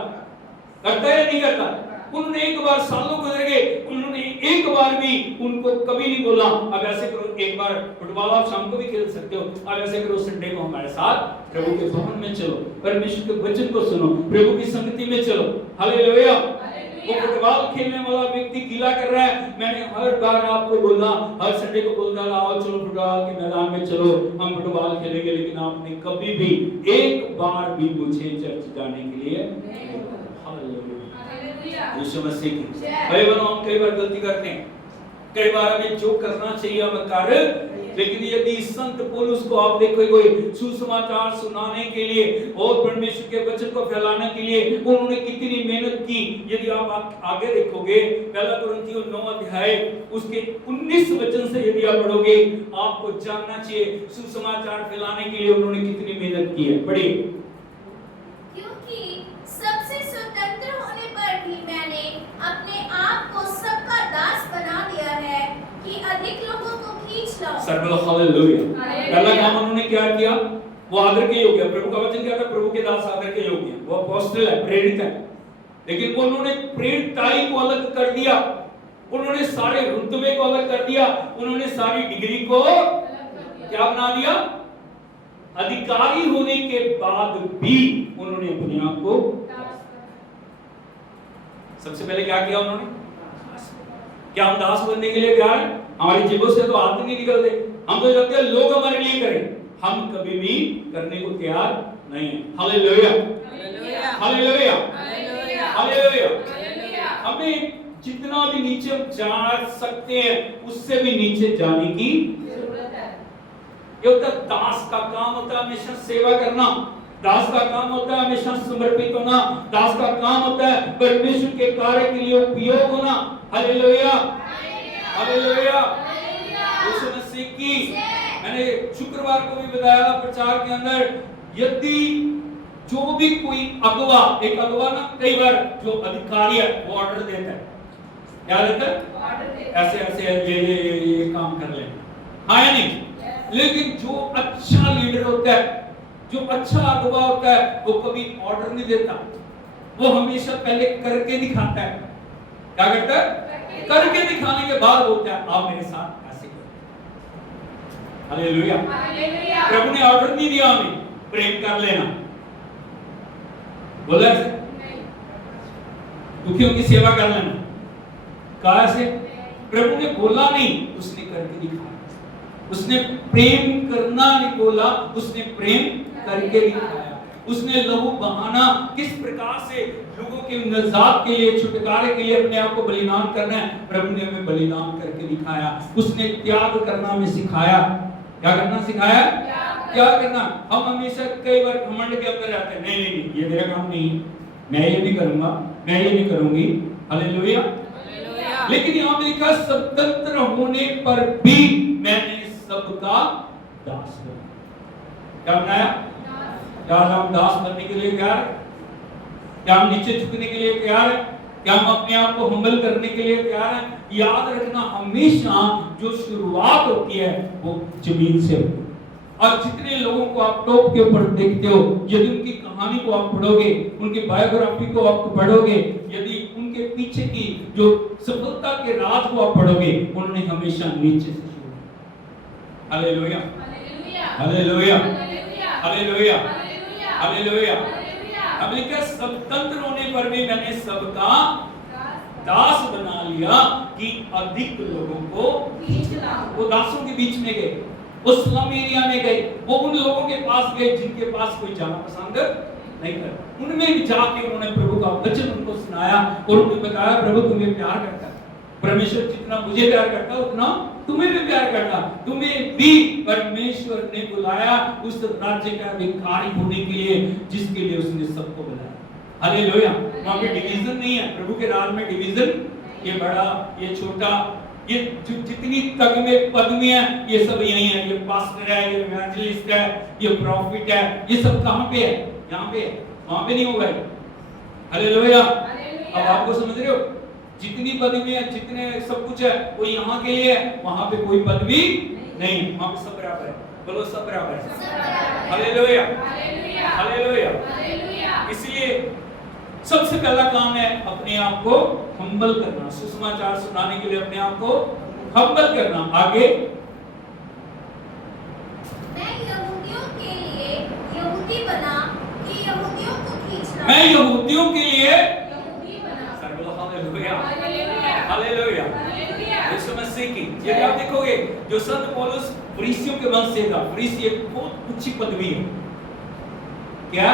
है या नहीं करता। उन्होंने एक बार, सालों गुजर गए, उन्होंने एक बार भी उनको कभी नहीं बोला अब ऐसे करो, एक बार फुटबॉल आप शाम को भी खेल सकते हो, अब ऐसे करो संडे को हमारे साथ प्रभु के भवन में चलो, परमेश्वर के वचन को सुनो, प्रभु की संगति में चलो। हालेलुया। वो फुटबॉल खेलने वाला व्यक्ति गीला कर रहा है, मैंने हर बार आपको बोला, हर संडे को बोलता रहा, आओ चलो फुटबॉल के मैदान में चलो, हम फुटबॉल खेलेंगे, लेकिन आपने कभी भी एक बार भी मुझे चर्च जाने के लिए। यीशु मसीह की। भाई बहनों, हम कई बार गलती करते हैं, कई बार हमें जो करना चाहिए हम कर, लेकिन यदि संत पौलुस को आप देखोगे सुसमाचार सुनाने के लिए और परमेश्वर के वचन को फैलाने के लिए उन्होंने कितनी मेहनत की। यदि आप आगे देखोगे, पहला कुरिन्थियों 9 अध्याय उसके 19 वचन से यदि आप पढ़ोगे, आपको जानना चाहिए सुसमाचार फैलाने के लिए उन्होंने कितनी मेहनत की है। पढ़िए। क्योंकि सबसे स्वतंत्र होने पर भी मैंने अपने आप को सबका दास बना दिया है कि अधिक लोगों को खींच लाऊं। सर्वल हालेलुया। पहला काम उन्होंने क्या किया? वो आदर के योग्य है। प्रभु का वचन क्या था? प्रभु के दास आदर के योग्य है। वो अपोस्टल है, प्रेरित है, लेकिन वो उन्होंने प्रेरिताई को अलग कर दिया, उन्होंने सारे रुतबे को अलग कर दिया, उन्होंने सारी डिग्री को क्या बना दिया? अधिकारी होने के बाद भी उन्होंने अपने आप को, सबसे पहले क्या किया उन्होंने? क्या हम दास बनने के लिए तैयार हैं? हमारी जेबों से तो हाथ नहीं निकलते, हम तो चाहते हैं लोग हमारे लिए करें, हम कभी भी करने को तैयार नहीं है। हालेलुया। हालेलुया। हालेलुया। हमें जितना भी नीचे जा सकते हैं उससे भी नीचे जाने की जरूरत है। ये होता है दास का काम, होता है हमेशा सेवा करना, दास का काम होता है हमेशा समर्पित होना, दास का काम होता है परमेश्वर के कार्य के लिए उपयोग होना। हालेलुया। हालेलुया। यीशु मसीह की। मैंने शुक्रवार को भी बताया प्रचार के अंदर, यदि जो भी कोई अगवा, एक अगवा ना कई बार जो अधिकारी है वो ऑर्डर देता है, क्या देता है? ऐसे ऐसे ये काम कर ले, हाँ या नहीं? लेकिन जो अच्छा लीडर होता है, जो अच्छा अगवा होता है, वो कभी ऑर्डर नहीं देता, वो हमेशा पहले करके दिखाता है। क्या करता है? करके दिखाने के बाद बोलता है आप मेरे साथ ऐसे करो। हालेलुया। प्रभु ने ऑर्डर नहीं दिया हमें प्रेम कर लेना, बोला ऐसे दुखियों की सेवा कर लेना, कहा ऐसे? प्रभु ने बोला नहीं, उसने करके दिखाया। उसने प्रेम करना नहीं बोला, उसने प्रेम करके दिखाया। उसने लहू बहाना किस प्रकार से लोगों के निजात के लिए, छुटकारे के लिए अपने आप को बलिदान करना है, प्रभु ने हमें बलिदान करके दिखाया। उसने त्याग करना हमें सिखाया। क्या करना सिखाया? क्या करना। हम हमेशा कई बार घमंड के अंदर रहते हैं, नहीं नहीं ये मेरा काम नहीं, मैं ये नहीं करूंगा, मैं ये नहीं करूंगी। हालेलुया। लेकिन यहाँ पे लिखा स्वतंत्र होने पर भी मैंने सबका दास बना। क्या बनाया? क्या हम दास बनने के लिए तैयार है? क्या हम नीचे झुकने के लिए तैयार है? क्या हम अपने आप को हम्बल करने के लिए तैयार हैं? याद रखना हमेशा जो शुरुआत होती है वो जमीन से होती है। और जितने लोगों को आप टॉप के ऊपर देखते हो, यदि उनकी कहानी को आप पढ़ोगे, उनकी बायोग्राफी को आप पढ़ोगे, यदि उनके पीछे की जो सफलता के राज को आप पढ़ोगे, उन्होंने हमेशा नीचे से शुरू किया। Hallelujah, hallelujah, hallelujah, hallelujah. अब लिखा स्वतंत्र होने पर भी मैंने सबका दास बना लिया कि अधिक लोगों को खींच लाऊं। वो दासों के बीच में गए, वो स्लम एरिया में गए, वो उन लोगों के पास गए जिनके पास कोई जाना पसंद नहीं करता। उनमें भी जाके उन्होंने प्रभु का वचन उनको सुनाया और उन्हें बताया प्रभु तुम्हें प्यार करता है, परमेश्वर जितना मुझे प्यार करता है उतना तुम्हें भी प्यार करता। तुम्हें भी परमेश्वर ने बुलाया उस राज्य का अधिकारी होने के लिए जिसके लिए उसने सबको बुलाया। हालेलुया। वहां पे डिवीजन नहीं है, प्रभु के राज में डिवीजन, ये बड़ा ये छोटा, ये जितनी तक में पद में है ये सब यही है। ये पास्टर है, ये इवेंजलिस्ट है, ये प्रॉफिट है, ये सब कहां पे है? यहाँ पे है, वहां पे नहीं होगा। हालेलुया। अब आपको समझ रहे हो? जितनी पदवी है, जितने सब कुछ है वो यहाँ के लिए है, वहां पे कोई पदवी नहीं, वहां पे सब बराबर है। बोलो सब बराबर है। Hallelujah, hallelujah. इसलिए सबसे पहला काम है अपने आप को हम्बल करना, सुसमाचार सुनाने के लिए अपने आप को हम्बल करना। आगे मैं यहूदियों के लिए यहूदी बना कि यहूदियों को खींचना। मैं यहूदियों के लिए हालेलुया। यीशु मसीह की यदि आप देखोगे जो संत पौलुस फरीसियों के वंश से था, फरीसी एक बहुत ऊंची पदवी है। क्या?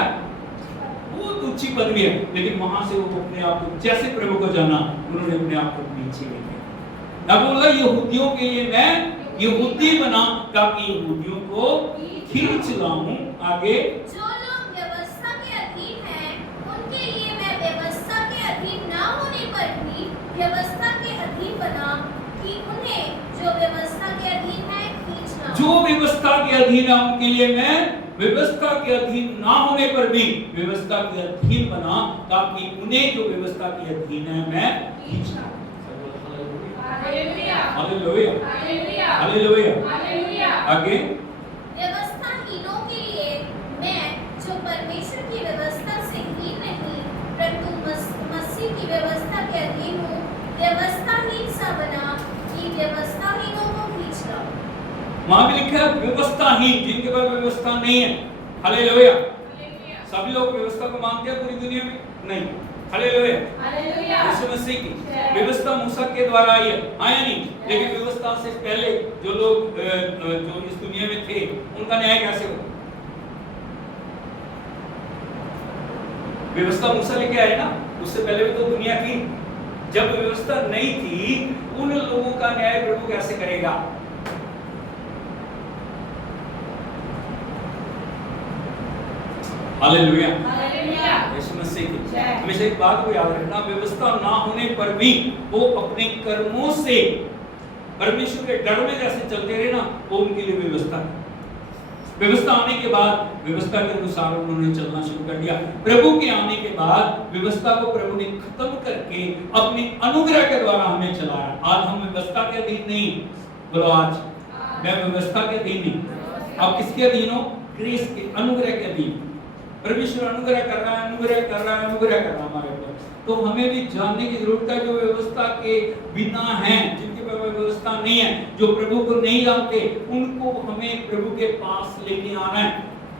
बहुत ऊंची पदवी है, लेकिन वहां से वो अपने आप को जैसे प्रभु को जाना उन्होंने अपने आप को नीचे ले लिया। अब बोला यहूदियों के लिए मैं यहूदी बना ताकि यहूदियों को खींच लाऊं। आगे जो लोग व्यवस्था के अधीन हैं उनके लिए मैं व्यवस्था के अधीन ना होने पर भी व्यवस्था के अधीन बना कि उन्हें जो व्यवस्था के अधीन है खींच लाऊं। जो व्यवस्था के अधीन है उनके लिए मैं व्यवस्था के अधीन ना होने पर भी व्यवस्था के अधीन बना ताकि उन्हें जो व्यवस्था के अधीन है मैं खींच लाऊं। Hallelujah, hallelujah, hallelujah, hallelujah. Hallelujah. आगे व्यवस्थाहीनों के लिए मैं जो परमेश्वर की व्यवस्था से हीन नहीं परंतु मसीह की व्यवस्था के अधीन हूँ, व्यवस्थाहीन सा बना कि व्यवस्थाहीनों को खींच लाऊं। वहां भी लिखा है व्यवस्थाहीन, जिनके पास व्यवस्था नहीं है। हालेलुया। सभी लोग व्यवस्था को मानते हैं पूरी दुनिया में? नहीं। Hallelujah, hallelujah. यीशु मसीह की व्यवस्था मूसा के द्वारा आई है, आया नहीं। लेकिन व्यवस्था से पहले जो लोग जो इस दुनिया में थे उनका न्याय कैसे हो? व्यवस्था मूसा लेके आए ना, उससे पहले भी तो दुनिया थी। जब व्यवस्था नहीं थी उन लोगों का न्याय प्रभु कैसे करेगा? Hallelujah, hallelujah. यीशु मसीह की जय। हमेशा एक बात को याद रखना, व्यवस्था ना होने पर भी वो अपने कर्मों से परमेश्वर के डर में जैसे चलते रहे ना, वो उनके लिए व्यवस्था है। व्यवस्था आने के बाद व्यवस्था के अनुसार उन्होंने चलना शुरू कर दिया। प्रभु के आने के बाद व्यवस्था को प्रभु ने खत्म करके अपने अनुग्रह के द्वारा हमें चलाया। आज हम व्यवस्था के अधीन नहीं। बोलो आज मैं व्यवस्था के अधीन नहीं। आप किसके अधीन हो? ग्रेस के, अनुग्रह के अधीन। परमेश्वर अनुग्रह कर रहा है, अनुग्रह कर रहा है, अनुग्रह कर रहा है हमारे ऊपर। तो हमें भी जानने की जरूरत है, जो व्यवस्था के बिना हैं, जिनके पास व्यवस्था नहीं है, जो प्रभु को नहीं जानते, उनको हमें प्रभु के पास लेके आना है।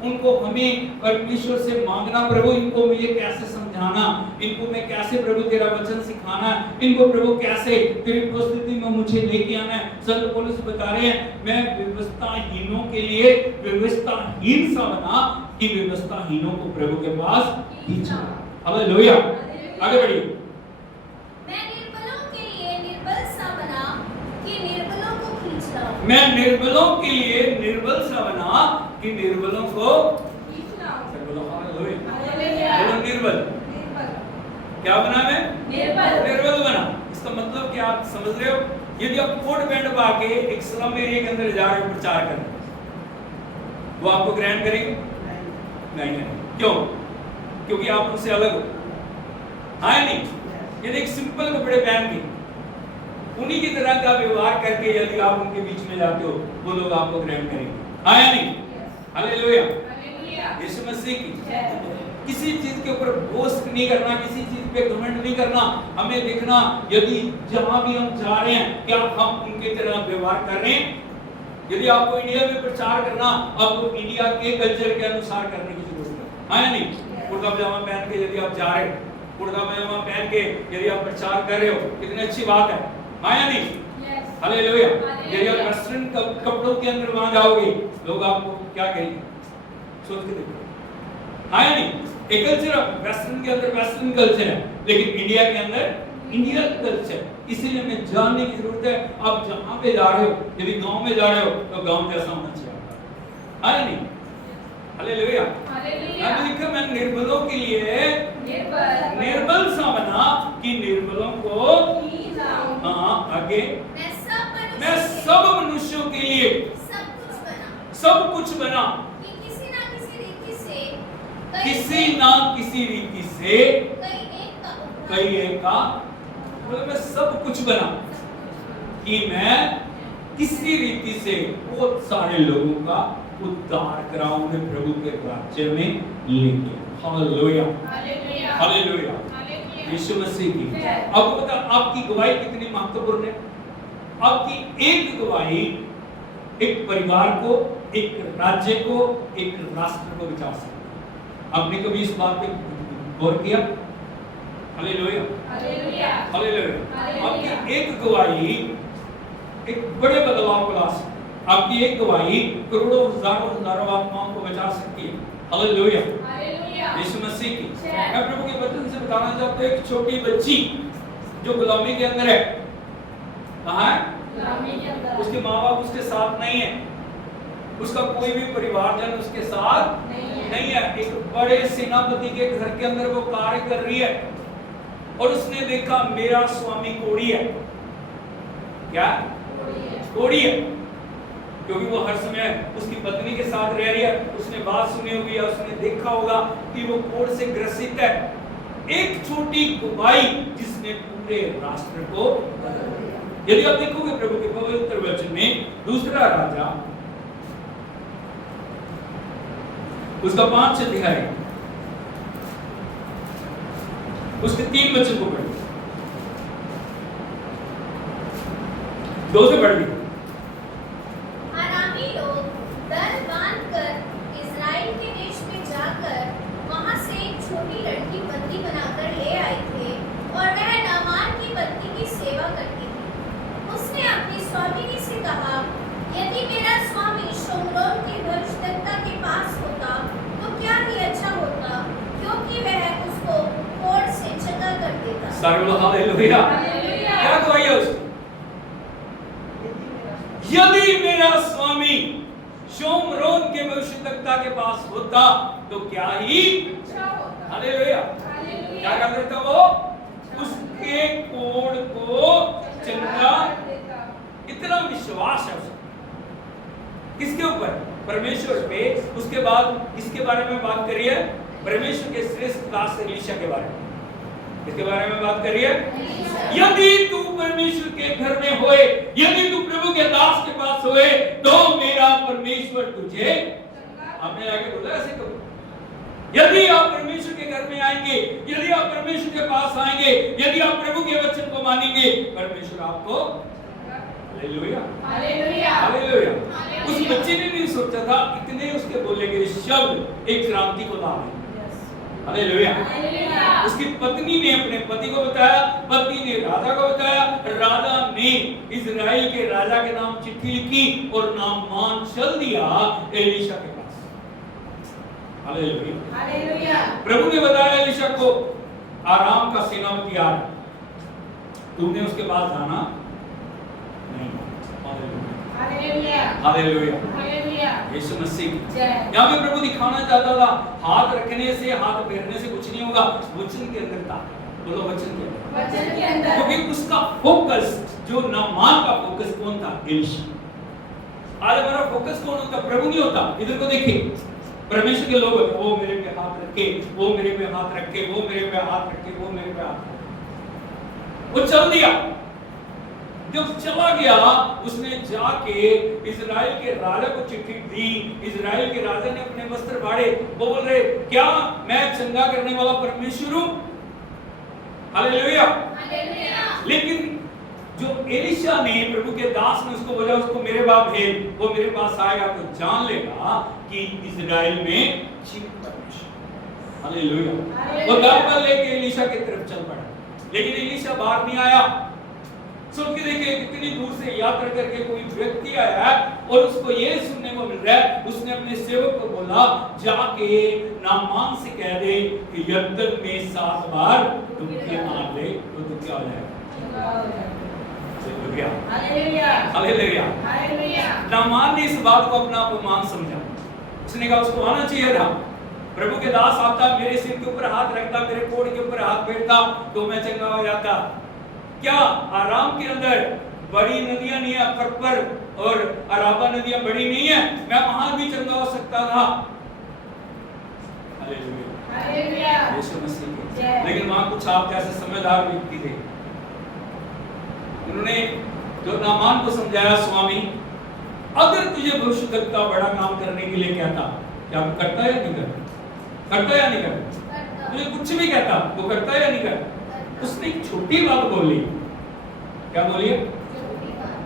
उनको हमें परमेश्वर से मांगना, प्रभु इनको मुझे कैसे समझाना, इनको मैं कैसे प्रभु तेरा वचन सिखाना, इनको प्रभु कैसे तेरी उपस्थिति में मुझे लेके आना है। संत पौलुस बता रहे हैं, मैं व्यवस्थाहीनों के लिए व्यवस्थाहीन सा बना कि व्यवस्थाहीनों को प्रभु के पास खींचा। हालेलुया। आगे बढ़िए। मैं निर्बलों के लिए निर्बल सा बना कि निर्बलों को खींच लाऊं। मैं निर्बलों के लिए निर्बल सा बना कि निर्बलों को खींच लाऊं। बोलो हालेलुया। हालेलुया। बोलो निर्बल। क्या बना मैं? निर्बल बना। इसका मतलब क्या आप समझ रहे हो? यदि आप कोट पैंट पा के एक स्लम एरिया के अंदर जा रहे हो प्रचार करने, वो आपको ग्रहण करेंगे? नहीं। क्यों? क्योंकि आप उनसे अलग हो। हाँ या नहीं? यदि एक सिंपल कपड़े पहन के उन्हीं की तरह का व्यवहार करके यदि आप उनके बीच में जाते हो, वो लोग आपको ग्रहण करेंगे। हाँ या नहीं? हालेलुया। यीशु मसीह की किसी चीज के ऊपर बोस्ट नहीं करना, किसी चीज पे घमंड नहीं करना। हमें देखना, यदि जहां भी हम जा रहे हैं, क्या हम उनके तरह व्यवहार कर रहे हैं? यदि आपको इंडिया में प्रचार करना, आपको इंडिया के कल्चर के अनुसार करने की जरूरत है। हाँ या नहीं? कुर्ता पजामा पहन के यदि आप जा रहे हो, कुर्ता पजामा पहन के यदि आप प्रचार कर रहे हो, कितनी अच्छी बात है। हाँ या नहीं? हालेलुया। यदि आप वेस्टर्न कपड़ों के अंदर वहां जाओगे, लोग आपको क्या कहेंगे? सोच के देखो। हाँ या नहीं? एक कल्चर वेस्टर्न के अंदर वेस्टर्न कल्चर है, लेकिन इंडिया के अंदर इंडियन कल्चर। इसीलिए हमें जानने की जरूरत है, आप जहां पे जा रहे हो, यदि गांव में जा रहे हो तो गांव जैसा होना चाहिए। हाँ या नहीं? हालेलुया। मैंने लिखा, मैं निर्बलों के लिए निर्बल सा बना कि निर्बलों को खींच लाऊं। हाँ, आगे। मैं सब मनुष्यों के लिए सब कुछ बना कि किसी ना किसी रीति से कई एक का मतलब मैं सब कुछ बना कि मैं किसी रीति से बहुत सारे लोगों का उद्धार कराऊं, उन्हें प्रभु के राज्य में लेके। हालेलुया। हालेलुया। यीशु मसीह की। अब पता आपकी गवाही कितनी महत्वपूर्ण है। आपकी एक गवाही एक परिवार को, एक राज्य को, एक राष्ट्र को बचा सकती है। आपने कभी इस बात पे गौर किया? हालेलुया। आपकी एक गवाही एक बड़े बदलाव को ला सकती है। आपकी एक गवाही करोड़ों हजारों आत्माओं को बचा सकती है। हालेलुया। यीशु मसीह की। मैं प्रभु के वचन से बताना चाहता हूं, एक छोटी बच्ची जो गुलामी के अंदर है, कहां है? उसके माँ बाप उसके साथ नहीं है, उसका कोई भी परिवारजन उसके साथ नहीं है। एक बड़े सेनापति के घर के अंदर वो कार्य कर रही है और उसने देखा मेरा स्वामी कोढ़ी है। क्या? कोढ़ी है, क्योंकि वो हर समय उसकी पत्नी के साथ रह रही है। उसने बात सुनी होगी या उसने देखा होगा कि वो कोढ़ से ग्रसित है। एक छोटी गवाही जिसने पूरे राष्ट्र को बदल दिया। यदि आप देखोगे प्रभु के पवित्र वचन में, दूसरा राजा उसका 5 अध्याय उसके 3 वचन को पढ़िए। 2 से पढ़िए। अरामी लोग दल बांधकर इस्राएल के देश में जाकर वहां से एक छोटी लड़की बंदी बनाकर ले आए थे और वह नामान की बंदी की सेवा करती थी। उसने अपनी स्वामिनी से कहा, यदि मेरा स्वामी शोमरोन के भविष्यद्वक्ता के पास होता तो क्या ही अच्छा होता, क्योंकि वह उसको कोढ़ से चंगा कर देता। हालेलुया। क्या गवाही है उसकी? यदि मेरा स्वामी शोमरोन के भविष्यद्वक्ता के पास होता तो क्या ही अच्छा होता। हालेलुया। क्या कर देता वो? उसके कोढ़ को चंगा। इतना विश्वास है उसका। किसके ऊपर? परमेश्वर पे। उसके बाद इसके बारे में बात करिए, परमेश्वर के श्रेष्ठ दास एलीशा के बारे में। इसके बारे में बात करिए, यदि तू परमेश्वर के घर में होए, यदि तू प्रभु के दास के पास होए, तो मेरा परमेश्वर तुझे। हमने आगे बोला ऐसे करो, यदि आप परमेश्वर के घर में आएंगे, यदि आप परमेश्वर के पास आएंगे, यदि आप प्रभु के वचन को मानेंगे, परमेश्वर आपको हालेलुया हालेलुया हालेलुया। उस बच्चे ने नहीं सोचा था इतने उसके बोले गए शब्द एक क्रांति को ला दें। हालेलुया। उसकी पत्नी ने अपने पति को बताया, पति ने राजा को बताया, राजा ने इजराइल के राजा के नाम चिट्ठी लिखी और नामान चल दिया एलीशा के पास। Hallelujah hallelujah. प्रभु ने बताया एलीशा को, आराम का सेनापति आ रहा, तुमने उसके पास जाना नहीं। Hallelujah hallelujah hallelujah. यीशु मसीह की जय। यहाँ पे प्रभु दिखाना चाहता था हाथ रखने से, हाथ फेरने से कुछ नहीं होगा, वचन के अंदर था। बोलो वचन के अंदर। क्योंकि उसका फोकस, जो नामान का फोकस कौन था? एलीशा। आज हमारा फोकस कौन होता? प्रभु नहीं होता। इधर को देखिए, परमेश्वर के लोग होते, वो मेरे पे हाथ रखे, वो मेरे पे हाथ रखे, वो मेरे पे हाथ रखे, वो मेरे पे हाथ रखे। वो चल दिया। जब चला गया, उसने जाके इजराइल के राजा को चिट्ठी दी। इजराइल के राजा ने अपने वस्त्र फाड़े, वो बोल रहे, क्या मैं चंगा करने वाला परमेश्वर हूं? Hallelujah hallelujah. लेकिन जो एलीशा ने, प्रभु के दास ने उसको बोला, उसको मेरे बाप भेज, वो मेरे पास आएगा तो जान लेगा कि इजराइल में जीवित परमेश्वर। हालेलुया। वो दावा लेके एलीशा की तरफ चल पड़ा, लेकिन एलीशा बाहर नहीं आया। सुन के देखिए, कितनी दूर से यात्रा करके कोई व्यक्ति आया और उसको ये सुनने को मिल रहा है, उसने अपने सेवक को बोला, जाके नामान से कह दे कि यरदन में 7 बार डुबकी मार ले तो तू क्या हो जाएगा। Hallelujah hallelujah hallelujah. नामान ने इस बात को अपना अपमान समझा। उसने कहा उसको आना चाहिए था, प्रभु के दास आता, मेरे सिर के ऊपर हाथ रखता, मेरे कोड़ के ऊपर हाथ फेरता तो मैं चंगा हो जाता। क्या आराम के अंदर बड़ी नदियां नहीं है, फरपर और अराबा नदियां बड़ी नहीं है? मैं वहां भी चंगा हो सकता था। Hallelujah hallelujah. यीशु मसीह की जय। लेकिन वहां कुछ आप जैसे समझदार व्यक्ति थे, उन्होंने जो नामान को समझाया, स्वामी अगर तुझे भविष्यद्वक्ता बड़ा काम करने के लिए कहता, क्या वो करता या नहीं करता? करता या नहीं करता? तुझे कुछ भी कहता, वो करता या नहीं करता? उसने एक छोटी बात बोली। क्या बोली?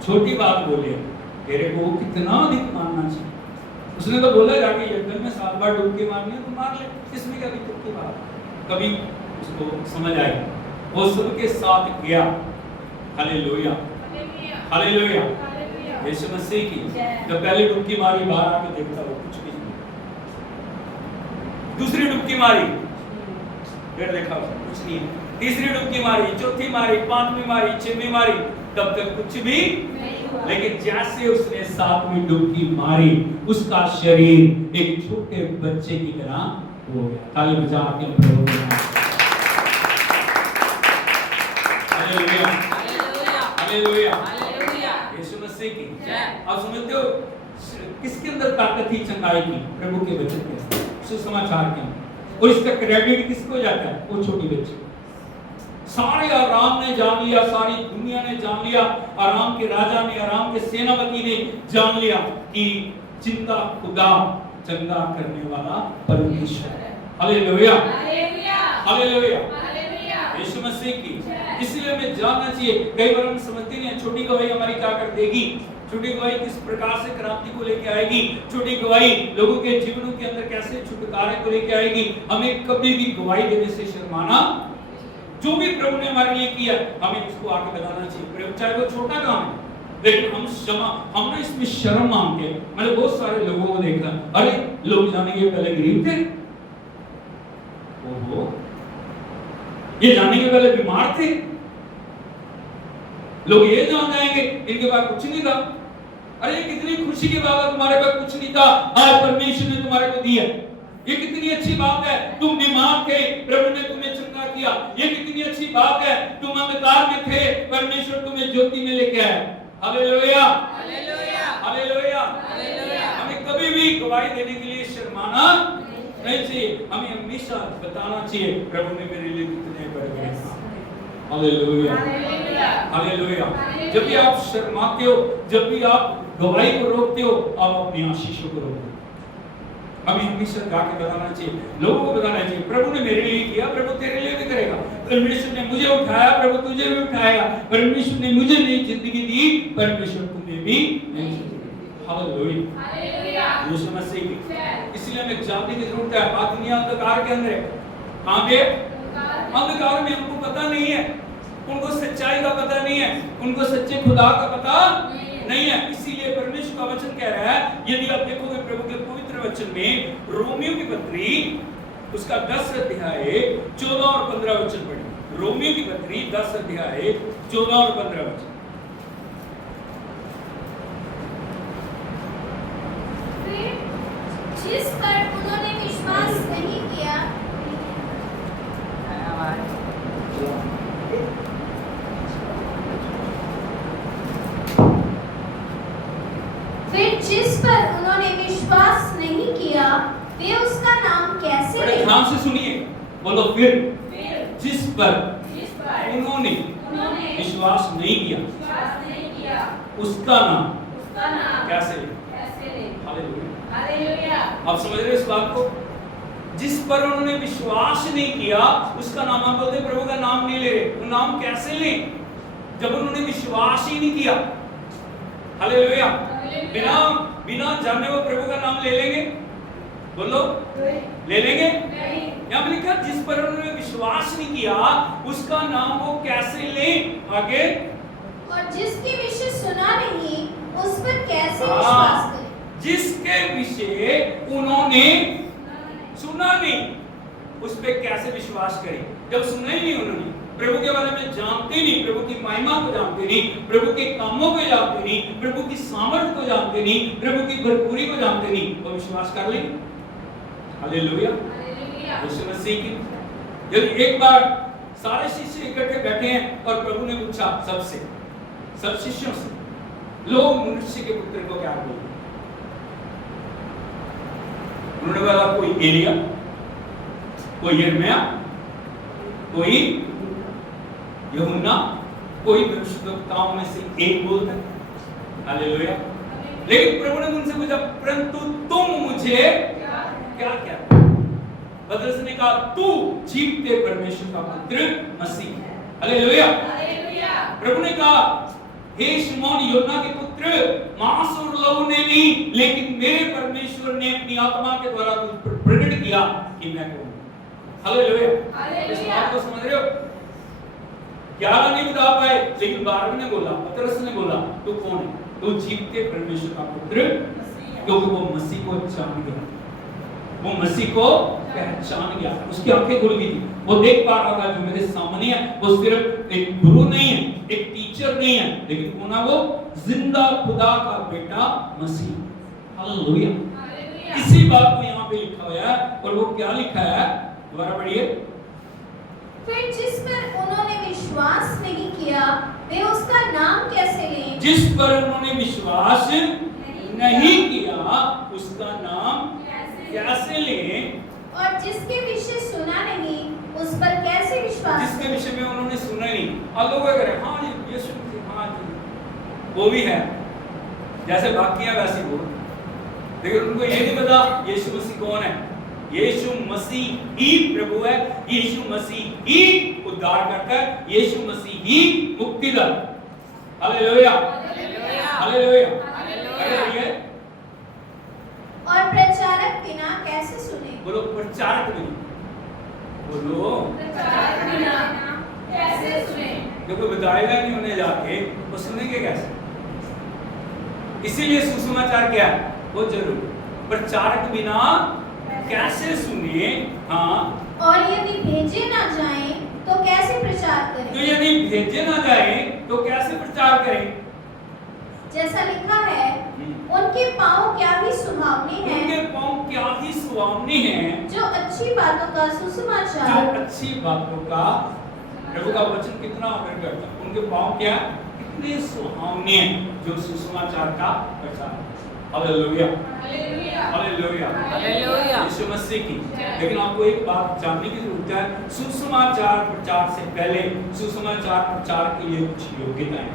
छोटी बात बोली, तेरे को कितना अधिक मानना चाहिए। उसने तो बोला, जाके यरदन में 7 बार डुबकी मारनी है तो मार ले, इसमें क्या दिक्कत की बात? कभी उसको समझ आई, वो सबके साथ गया। Hallelujah hallelujah. यीशु मसीह की जब पहली डुबकी मारी, बाहर आके देखता वो कुछ भी नहीं। दूसरी डुबकी मारी, फिर देखा कुछ नहीं। तीसरी डुबकी मारी, चौथी मारी, 5वीं मारी, 6वीं मारी, तब तक कुछ भी नहीं हुआ। लेकिन जैसे उसने 7वीं डुबकी मारी, उसका शरीर एक छोटे बच्चे की तरह हो गया। ताली बजा के प्रभु के नाम। Hallelujah hallelujah hallelujah. यीशु मसीह की जय। आप समझते हो किसके अंदर ताकत थी चंगाई की? प्रभु के वचन के अंदर, सुसमाचार के अंदर। और इसका क्रेडिट किसको जाता है? वो छोटी बच्ची। सारे आराम ने जान लिया, सारी दुनिया ने जान लिया, आराम के राजा ने, आराम के सेनापति ने जान लिया कि जिंदा खुदा चंगा करने वाला परमेश्वर है। Hallelujah hallelujah hallelujah hallelujah. यीशु मसीह की। इसलिए हमें जानना चाहिए, कई बार हम समझते नहीं, छोटी गवाही हमारी क्या कर देगी, छोटी गवाही किस प्रकार से क्रांति को लेके आएगी, छोटी गवाही लोगों के जीवनों के अंदर कैसे छुटकारे को लेके आएगी। हमें कभी भी गवाही देने से शर्माना, जो भी प्रभु ने हमारे लिए किया हमें उसको आगे बताना चाहिए, चाहे वो छोटा काम है। लेकिन हम ना इसमें शर्म मांगते हैं। मैंने बहुत सारे लोगों को देखा, अरे लोग जानेंगे पहले गरीब थे, ओहो ये जाने के पहले बीमार थे, लोग ये जान जाएंगे इनके पास कुछ नहीं था। अरे कितनी खुशी की बात है, तुम्हारे पास कुछ नहीं था, आज परमेश्वर ने तुम्हारे को दिया। ये कितनी अच्छी बात है, तुम बीमार थे, प्रभु ने तुम्हें चंगा किया। ये कितनी अच्छी बात है, तुम अंधकार में थे, परमेश्वर तुम्हें ज्योति में लेके आया। Hallelujah hallelujah hallelujah hallelujah. हमें कभी भी गवाही देने के लिए शर्माना नहीं चाहिए, हमें हमेशा बताना चाहिए प्रभु ने मेरे लिए कितने बड़े काम। Hallelujah hallelujah. जब भी आप शर्माते हो, जब भी आप गवाही को रोकते हो, आप अपनी आशीषों को रोकते हो। हमें हमेशा जाके बताना चाहिए, लोगों को बताना चाहिए, प्रभु ने मेरे लिए किया, प्रभु तेरे लिए भी करेगा। परमेश्वर ने मुझे उठाया, प्रभु तुझे भी उठाएगा। परमेश्वर ने मुझे नई जिंदगी दी, परमेश्वर तुम्हें भी नई जिंदगी दी। Hallelujah, hallelujah. यीशु मसीह की। इसलिए हमें जानने की जरूरत है, आज दुनिया अंधकार के अंदर है। कहां पे? अंधकार में। हमको पता नहीं है, उनको सच्चाई का पता नहीं है, उनको सच्चे खुदा का पता नहीं है। इसीलिए परमेश्वर का वचन कह रहा है, यदि आप देखोगे प्रभु के पवित्र वचन में, रोमियो की पत्री उसका 10 अध्याय 14 और 15 वचन पढ़िए। रोमियो की पत्री 10 अध्याय 14 और 15 वचन। जिस पर उन्होंने विश्वास नहीं किया, फिर जिस पर उन्होंने विश्वास नहीं किया, वे उसका नाम कैसे बड़े लें? ध्यान से सुनिए, बोलो फिर जिस पर उन्होंने विश्वास नहीं किया, उसका नाम कैसे ले? हालेलुया। आप समझ रहे हो इस बात को? जिस पर उन्होंने विश्वास नहीं किया, उसका नाम, आप बोलते प्रभु का नाम नहीं ले रहे, वो नाम कैसे लें जब उन्होंने विश्वास ही नहीं किया? हालेलुया। बिना जाने वो प्रभु का नाम ले लेंगे? बोलो, ले लेंगे? यहाँ पे लिखा जिस पर उन्होंने विश्वास नहीं किया, उसका नाम वो कैसे ले? आगे, और जिसके विषय सुना नहीं, उस पर कैसे विश्वास करें? जिसके विषय उन्होंने सुना नहीं, उस पर कैसे विश्वास करें? जब सुना ही नहीं उन्होंने, प्रभु के बारे में जानते नहीं, प्रभु की महिमा को जानते नहीं, प्रभु के कामों को जानते नहीं, प्रभु की सामर्थ्य को जानते नहीं, प्रभु की भरपूरी को जानते नहीं, तो विश्वास कर लेंगे? हालेलुया, यीशु मसीह की। यदि एक बार सारे शिष्य इकट्ठे बैठे हैं और प्रभु ने पूछा सबसे, सब शिष्यों से, लोग मनुष्य के पुत्र को क्या बोलते? उन्होंने बोला कोई एलिया, कोई यिर्मयाह, कोई यूहन्ना, कोई भविष्यद्वक्ताओं में से एक बोलता है। हालेलुया। लेकिन प्रभु ने उनसे पूछा, परंतु तुम मुझे क्या कहते हो? पतरस ने कहा, तू जीवते परमेश्वर का पुत्र मसीह है। हालेलुया। प्रभु ने कहा, हे शिमोन योना के पुत्र, मांस और लहू ने नहीं, लेकिन मेरे परमेश्वर ने अपनी आत्मा के द्वारा तुझ पर प्रकट किया कि मैं कौन हूं। हालेलुया। इस बात को समझ रहे हो? 11 नहीं बता पाए, लेकिन 12 ने बोला, पतरस ने बोला, तू कौन है? तू जीवते परमेश्वर का पुत्र, क्योंकि वो मसीह को जान गया, वो मसीह को पहचान गया, उसकी आंखें खुल गई थी, वो देख पा रहा था जो मेरे सामने है वो सिर्फ एक गुरु नहीं है, एक टीचर नहीं है, लेकिन कौन है वो? जिंदा खुदा का बेटा मसीह। हालेलुया। इसी बात को यहाँ पे लिखा हुआ है, और वो क्या लिखा है? दोबारा पढ़िए। फिर जिस पर उन्होंने विश्वास नहीं किया, वे उसका नाम कैसे लें? जिस पर उन्होंने विश्वास नहीं किया, उसका नाम कैसे लें? और जिसके विषय सुना नहीं, उस पर कैसे विश्वास जिसके करें? विषय में उन्होंने सुना नहीं, और लोग क्या करें, हाँ जी यीशु मसीह, हाँ जी वो भी है, जैसे बाकी है वैसे वो, लेकिन उनको ये नहीं पता यीशु मसीह कौन है। यीशु मसीह ही प्रभु है, यीशु मसीह ही उद्धार करता है, यीशु मसीह ही मुक्तिदाता। Hallelujah, hallelujah, hallelujah. और प्रचारक बिना कैसे सुने? बोलो प्रचारक बिना, बोलो प्रचारक बिना कैसे सुने? क्योंकि बताएगा नहीं उन्हें जाके, वो सुनेंगे कैसे? इसीलिए सुसमाचार क्या है? वो जरूर, प्रचारक बिना कैसे सुनिए। हाँ, और यदि भेजे ना जाएं तो कैसे प्रचार करें? तो यदि भेजे ना जाए तो कैसे प्रचार करें? जैसा लिखा है, उनके पांव क्या ही सुहावने हैं, उनके पांव क्या ही सुहावने हैं, जो अच्छी बातों का सुसमाचार, जो अच्छी बातों का, प्रभु का वचन कितना आदर करता है, उनके पांव क्या कितने सुहावने हैं, जो सुसमाचार का प्रचार। हालेलुया, हालेलुया, हालेलुया, हालेलुया, यीशु मसीह की। लेकिन आपको एक बात जानने की जरूरत है, सुसमाचार प्रचार से पहले सुसमाचार प्रचार के लिए कुछ योग्यताएं।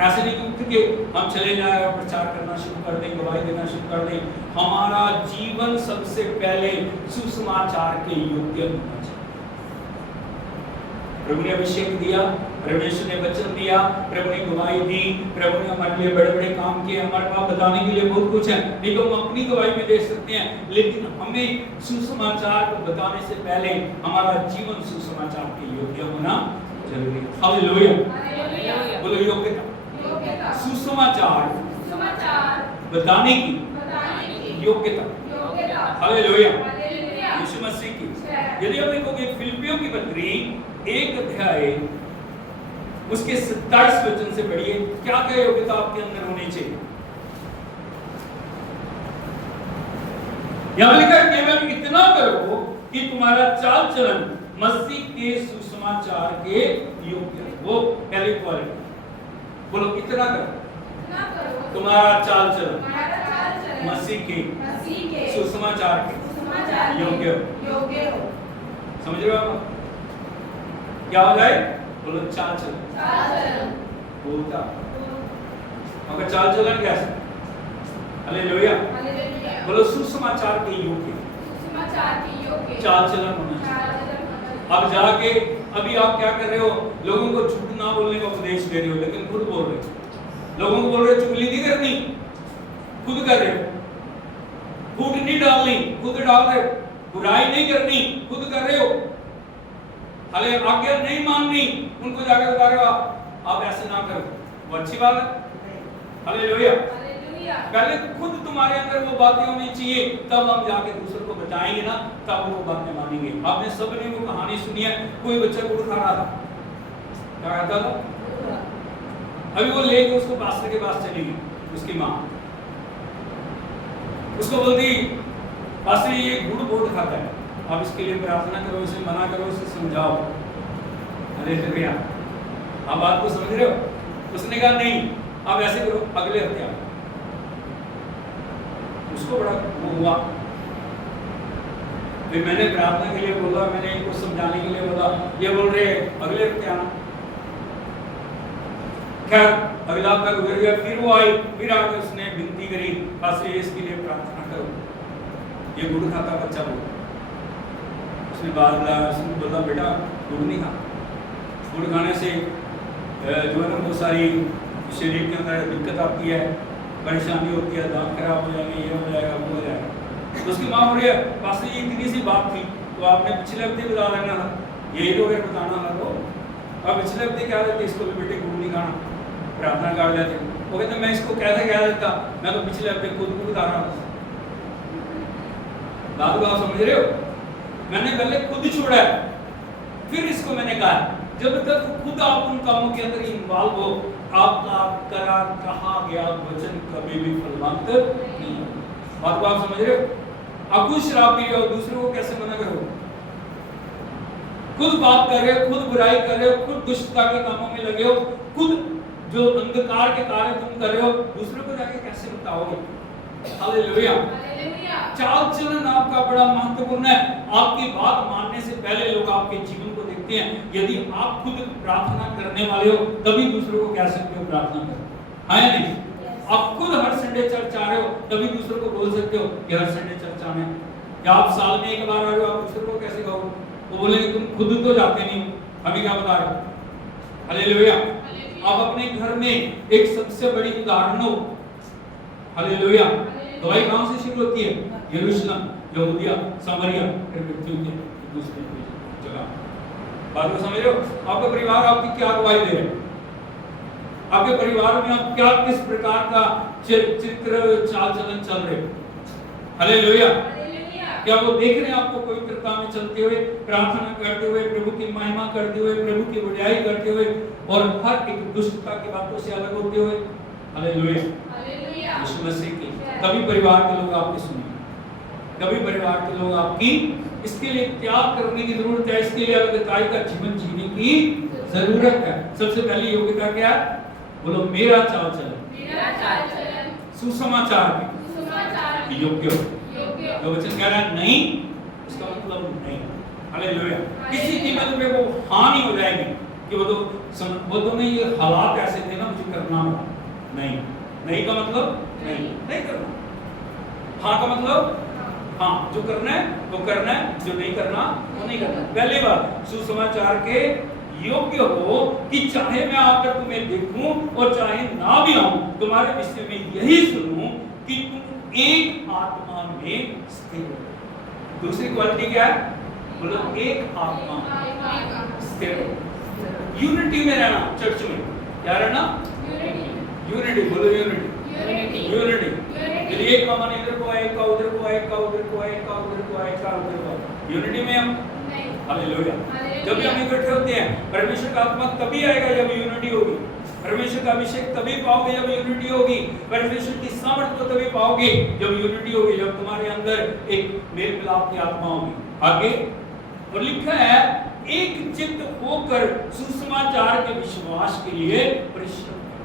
ऐसे नहीं कि उठ के हम चले जाए और प्रचार करना शुरू कर दें, गवाही देना शुरू कर दें। हमारा जीवन सबसे पहले सुसमाचार के योग्य होना चाहिए। प्रभु ने अभिषेक दिया, परमेश्वर ने वचन दिया, प्रभु ने गवाही दी, प्रभु ने हमारे लिए बड़े बड़े काम किए, हमारे पास बताने के लिए बहुत कुछ है, नहीं तो हम अपनी गवाही में दे सकते हैं, लेकिन हमें सुसमाचार को बताने से पहले हमारा जीवन सुसमाचार के योग्य होना जरूरी है। हालेलुया, बोलो योग्यता, सुसमाचार बताने की योग्यता, हालेलुया, यीशु मसीह की। यदि हम देखोगे फिलिपियों की पत्री 1 अध्याय उसके 27 वचन से पढ़िए, क्या क्या योग्यता आपके अंदर होनी चाहिए। यहां लिखा है केवल इतना करो कि तुम्हारा चाल चलन मसीह के सुसमाचार के योग्य है। वो पहली क्वालिटी, बोलो इतना करो तुम्हारा चाल चलन मसीह के सुसमाचार के योग्य हो। समझ रहे हो आप? क्या हो जाए? बोलो चाल चलन होता। आपका चाल चलन कैसा? हालेलुया, बोलो सुसमाचार के योग्य चाल चलन होना चाहिए। अब जाके अभी आप क्या कर रहे हो? लोगों को झूठ ना बोलने का उपदेश दे रहे हो, लेकिन खुद बोल रहे हो। लोगों को बोल रहे हो चुगली नहीं करनी, खुद कर रहे हो। फूट नहीं डालनी, खुद डाल रहे हो। बुराई नहीं करनी, खुद कर रहे हो। हाले आज्ञा नहीं माननी, उनको जाके बता रहे हो आप ऐसे ना करो, वो अच्छी बात है। हालेलुया, पहले खुद तुम्हारे अंदर वो बातें होनी चाहिए, तब हम जाके दूसरों को बताएंगे ना, तब वो बातें मानेंगे। आपने सबने वो कहानी सुनी है, कोई बच्चा गुड़ खा रहा था, क्या कहता था? अभी वो लेके उसको पास्टर के पास चली गई, उसकी माँ उसको बोलती, पास्टर ये गुड़ बहुत खाता है, आप इसके लिए प्रार्थना करो, इसे मना करो, इसे समझाओ। हालेलुया, आप बात को समझ रहे हो? उसने कहा नहीं, आप ऐसे करो, अगले हफ्ते आओ। उसको बड़ा वो हुआ, फिर मैंने प्रार्थना के लिए बोला, मैंने इनको समझाने के लिए बोला, ये बोल रहे अगले हफ्ते आना। खैर अगला हफ्ता गुजर गया, फिर वो आई, फिर आकर उसने विनती करी, पास्टर इसके लिए प्रार्थना करो, ये गुड़ खाता बच्चा बोल। उसने बात लाया, उसने बोला बेटा गुड़ नहीं खा, गुड़ खाने से जो है ना बहुत सारी शरीर के अंदर दिक्कत आती है, परेशानी होती है, दांत खराब हो जाएंगे, ये हो जाएगा, वो हो जाएगा। तो उसकी माँ बोल रही है पास्टर ये इतनी सी बात थी, तो आपने पिछले हफ्ते बता देना था, यही तो अगर बताना था तो अब पिछले हफ्ते क्या देते इसको भी बेटे गुड़ नहीं खाना, प्रार्थना कर देते। वो कहते मैं इसको कैसे कह देता, मैं तो पिछले हफ्ते खुद को बता रहा था। बात आप समझ रहे हो? मैंने पहले खुद छोड़ा है, फिर इसको मैंने कहा। जब तक खुद आप उन कामों के अंदर इन्वॉल्व हो, आपका करा कहा गया वचन कभी भी फलवंत नहीं है। बात को आप समझ रहे हो? आप खुद शराब पी रहे हो, दूसरों को कैसे मना करो? खुद बात कर रहे हो, खुद बुराई कर रहे हो, खुद दुष्टता के कामों में लगे हो, खुद जो अंधकार के कार्य तुम कर रहे हो, दूसरों को जाके कैसे बताओगे? हालेलुया, चाल चलन आपका बड़ा महत्वपूर्ण है। आपकी बात मानने से पहले लोग आपके जीवन को देखते हैं। यदि आप खुद प्रार्थना करने वाले हो, तभी दूसरों को कह सकते हो प्रार्थना करो, है या नहीं? आप खुद हर संडे चर्च आ रहे हो, तभी दूसरों को बोल सकते हो कि हर संडे चर्च आना है। या आप साल में एक बार आ रहे हो, आप दूसरों को कैसे कहो? वो बोलेंगे तुम खुद तो जाते नहीं हो, हमें क्या बता रहे हो? हालेलुया, आप अपने घर में एक सबसे बड़ी उदाहरण हो। हालेलुया, दवाई कहां से शुरू होती है? यरूशलेम, यहूदिया, सामरिया, फिर मृत्यु के दूसरी जगह। बात को समझ रहे हो? आपका परिवार आपकी क्या गवाही दे रहे हैं? आपके परिवार में आप क्या किस प्रकार का चित्र चाल चलन चल रहे हो? हालेलुया, क्या वो देख रहे हैं आपको पवित्रता में चलते हुए, प्रार्थना करते हुए, प्रभु की महिमा करते हुए, प्रभु की बड़ाई करते हुए और हर एक दुष्टता की बातों से अलग होते हुए? हालेलुया, यीशु मसीह की। कभी परिवार के लोग आपकी सुनेंगे, कभी परिवार के लोग आपकी। इसके लिए त्याग करने की जरूरत है, इसके लिए अलगताई का जीवन जीने की जरूरत है। सबसे पहली योग्यता क्या है? बोलो मेरा चाल चलन सुसमाचार की योग्य हो। जो वचन कह रहा है नहीं, उसका मतलब नहीं। हालेलुया, किसी कीमत पे वो हानि हो जाएगी, कि वो तो नहीं, ये हालात ऐसे थे ना मुझे करना पड़ा। नहीं, नहीं का मतलब नहीं करना। हाँ का मतलब हाँ, जो करना है वो करना है, जो नहीं करना वो नहीं करना। पहली बात, सुसमाचार के योग्य हो कि चाहे मैं आकर तुम्हें देखूं और चाहे ना भी आऊं, तुम्हारे विषय में यही सुनूं कि तुम एक आत्मा में स्थिर हो। दूसरी क्वालिटी क्या है? बोलो, एक आत्मा स्थिर हो। यूनिटी में रहना, चर्च में क्या रहना? यूनिटी। बोलो यूनिटी। यदि एक का मन इधर को आए, एक का उधर को आए, एक का उधर को आए, एक का उधर को आए, एक का उधर को आए, यूनिटी में हम हालेलुया। जब भी हम इकट्ठे होते हैं, परमेश्वर का आत्मा तभी आएगा जब यूनिटी होगी। परमेश्वर का अभिषेक तभी पाओगे जब यूनिटी होगी। परमेश्वर की सामर्थ को तभी पाओगे जब यूनिटी होगी, जब तुम्हारे अंदर एक मेल मिलाप की आत्मा होगी। आगे और लिखा है, एक चित्त होकर सुसमाचार के विश्वास के लिए परिश्रम करो।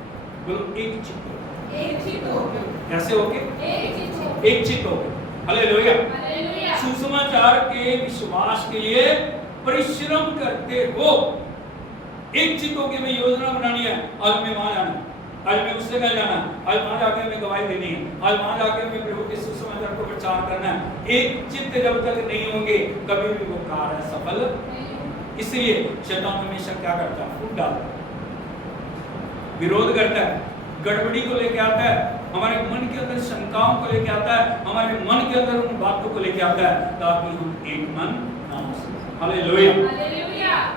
बोलो, एक चित्त होकर। कैसे होके? एक चित्त होकर। हालेलुया। सुसमाचार के विश्वास के लिए परिश्रम करते हो। एक चित्त होके मैं योजना बनानी है, आज मैं वहां जाना, आज मैं उससे मिल जाना, आज वहां जाके मैं गवाही देनी है, आज वहां जाके मैं प्रभु के सुसमाचार को प्रचार करना है। एक चित्त जब तक नहीं होंगे कभी भी वो कार्य सफल नहीं। इसलिए शैतान हमेशा क्या करता है? फूट डालता है, विरोध करता है, गड़बड़ी को लेके आता है, हमारे मन के अंदर शंकाओं को लेके आता है, हमारे मन के अंदर उन बातों को लेके आता है, ताकि हम एक मन ना हो सके। हालेलुया।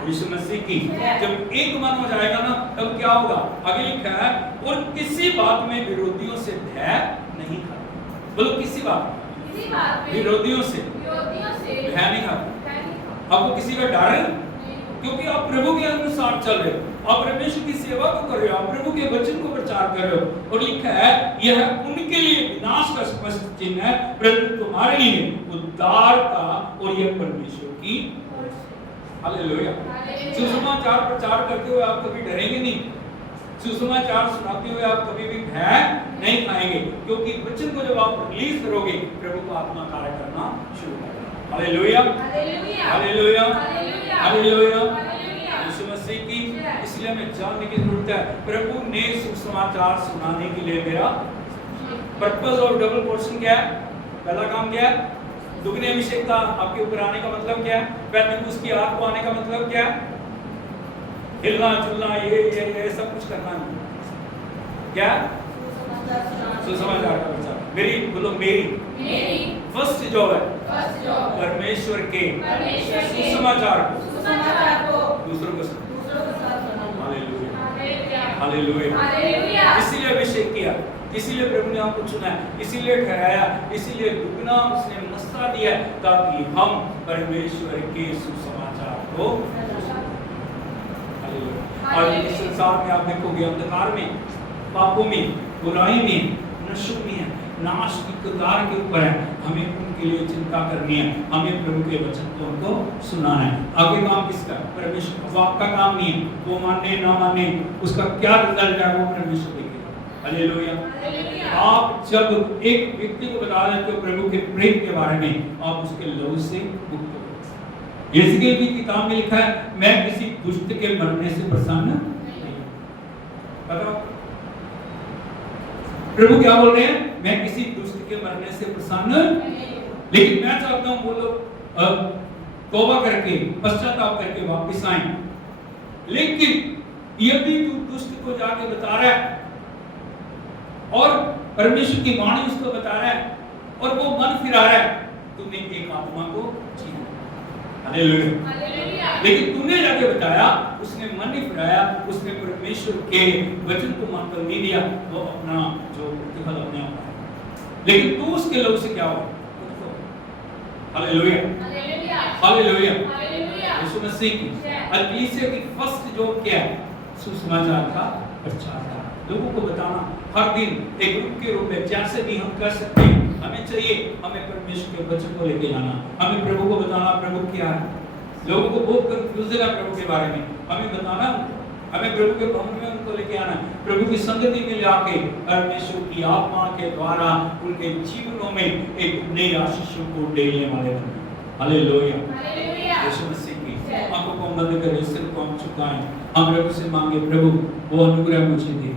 यीशु मसीह की जब एक मन हो जाएगा ना, तब क्या होगा? आगे लिखा है, और किसी बात में विरोधियों से भय नहीं खाते। बोलो, किसी बात विरोधियों से भय नहीं खाते। आपको किसी का डर है? क्योंकि आप प्रभु के अनुसार चल रहे हो, आप परमेश्वर की सेवा को कर रहे हो, आप प्रभु के वचन को प्रचार कर रहे हो। और लिखा है, यह उनके लिए विनाश का स्पष्ट चिन्ह है, परंतु तुम्हारे लिए उद्धार का, और यह परमेश्वर की। हालेलुया। सुसमाचार प्रचार करते हुए आप कभी डरेंगे नहीं, सुसमाचार सुनाते हुए आप कभी भी भय नहीं खाएंगे, क्योंकि वचन को जब आप रिलीज करोगे, प्रभु का आत्मा कार्य करना शुरू करेगा। हालेलुया। यीशु मसीह की। इसलिए हमें जानने की जरूरत है, प्रभु ने सुसमाचार सुनाने के लिए मेरा पर्पस और डबल पोर्शन क्या है? पहला काम क्या है? दुगने अभिषेकता आपके ऊपर आने का मतलब क्या है? पेंतिकुस्त की आग को आने का मतलब क्या है? हिलना चुलना, ये सब कुछ करना नहीं। क्या? सुसमाचार का प्रचार। मेरी बोलो, मेरी फर्स्ट जॉब है परमेश्वर के सुसमाचार को दूसरों को हालेलुया। इसीलिए अभिषेक किया, इसीलिए प्रभु ने आपको चुना है, इसीलिए ठहराया, इसीलिए दुगना उसने मस्ता दिया, ताकि हम परमेश्वर के सुसमाचार को। और इस संसार में आप देखोगे, अंधकार में, पापों में, बुराई में, नशों में, नाश की कगार के ऊपर है। हमें उनके लिए चिंता करनी है, हमें प्रभु के वचन को उनको सुनाना है। आगे काम किसका? परमेश्वर। वो आपका काम नहीं है, वो माने ना माने उसका क्या रिजल्ट है वो परमेश्वर देखेगा। हालेलुया। आप जब एक व्यक्ति को बता देते हो प्रभु के प्रेम के बारे में, आप उसके लहू से मुक्त हो। यिर्मयाह की किताब में लिखा है, मैं किसी दुष्ट के मरने से प्रसन्न नहीं। बताओ प्रभु क्या बोल रहे हैं? मैं किसी दुष्ट के मरने से प्रसन्न नहीं, लेकिन मैं चाहता हूं वो लोग तौबा करके, पश्चाताप करके वापस आए। लेकिन यदि तू दुष्ट को जाके बता रहा है और परमेश्वर की वाणी उसको बता रहा है और वो मन फिरा रहा है, तुमने एक आत्मा को छीना। हालेलुया। लेकिन तुमने जाके बताया, उसने मन नहीं फिराया, उसने परमेश्वर के वचन को मानकर नहीं दिया, वो अपना जो प्रतिफल अपने आप है। लेकिन तू उसके लोग से क्या हो? हालेलुया। यीशु मसीह की कलीसिया की फर्स्ट जॉब क्या है? सुसमाचार का प्रचार करना, लोगों को बताना, हर दिन एक ग्रुप के रूप में जैसे भी हम कर सकते हैं। हमें चाहिए, हमें परमेश्वर के वचन को लेके जाना, हमें प्रभु को बताना प्रभु क्या है। लोगों को बहुत कंफ्यूजन है प्रभु के बारे में, हमें बताना, हमें प्रभु के भवन में उनको लेके आना, प्रभु की संगति में लाके परमेश्वर की आत्मा के द्वारा उनके जीवनों में एक नई आशीषों को देने वाले बनना। हालेलुया। यीशु मसीह की आंखों को बंद करें, सिर को हम झुकाएं, हम प्रभु से मांगे प्रभु वो अनुग्रह मुझे दे,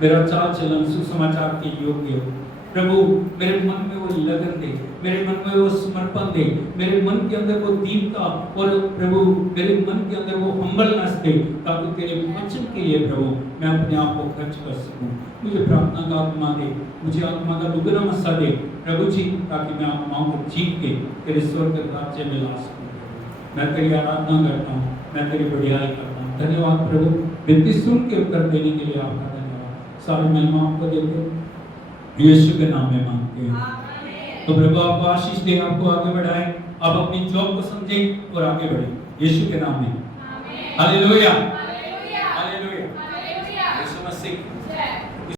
मेरा चाल चलन सुसमाचार के योग्य हो प्रभु, मेरे मन में वो लगन दे, मेरे मन में वो समर्पण दे, मेरे मन के अंदर वो दीपता और प्रभु मेरे मन के अंदर वो हम्बलनेस दे, ताकि तेरे वचन के लिए प्रभु मैं अपने आप को खर्च कर सकूं। मुझे प्रार्थना का आत्मा दे, मुझे आत्मा का दुगना मसा दे प्रभु जी, ताकि मैं आत्माओं को जीत के तेरे स्वर्ग राज्य में ला सकूं। मैं तेरी आराधना करता हूँ, मैं तेरी बढ़ियाई करता हूँ। धन्यवाद प्रभु, विनती सुन के उत्तर देने के लिए आपका धन्यवाद। सारी महिमा आपको देते हैं, यीशु के नाम में मांगते हैं। तो प्रभु आपको आशीष दे, आपको आगे बढ़ाए, आप अपनी जॉब को समझें और आगे बढ़े यीशु के नाम में। हालेलुया।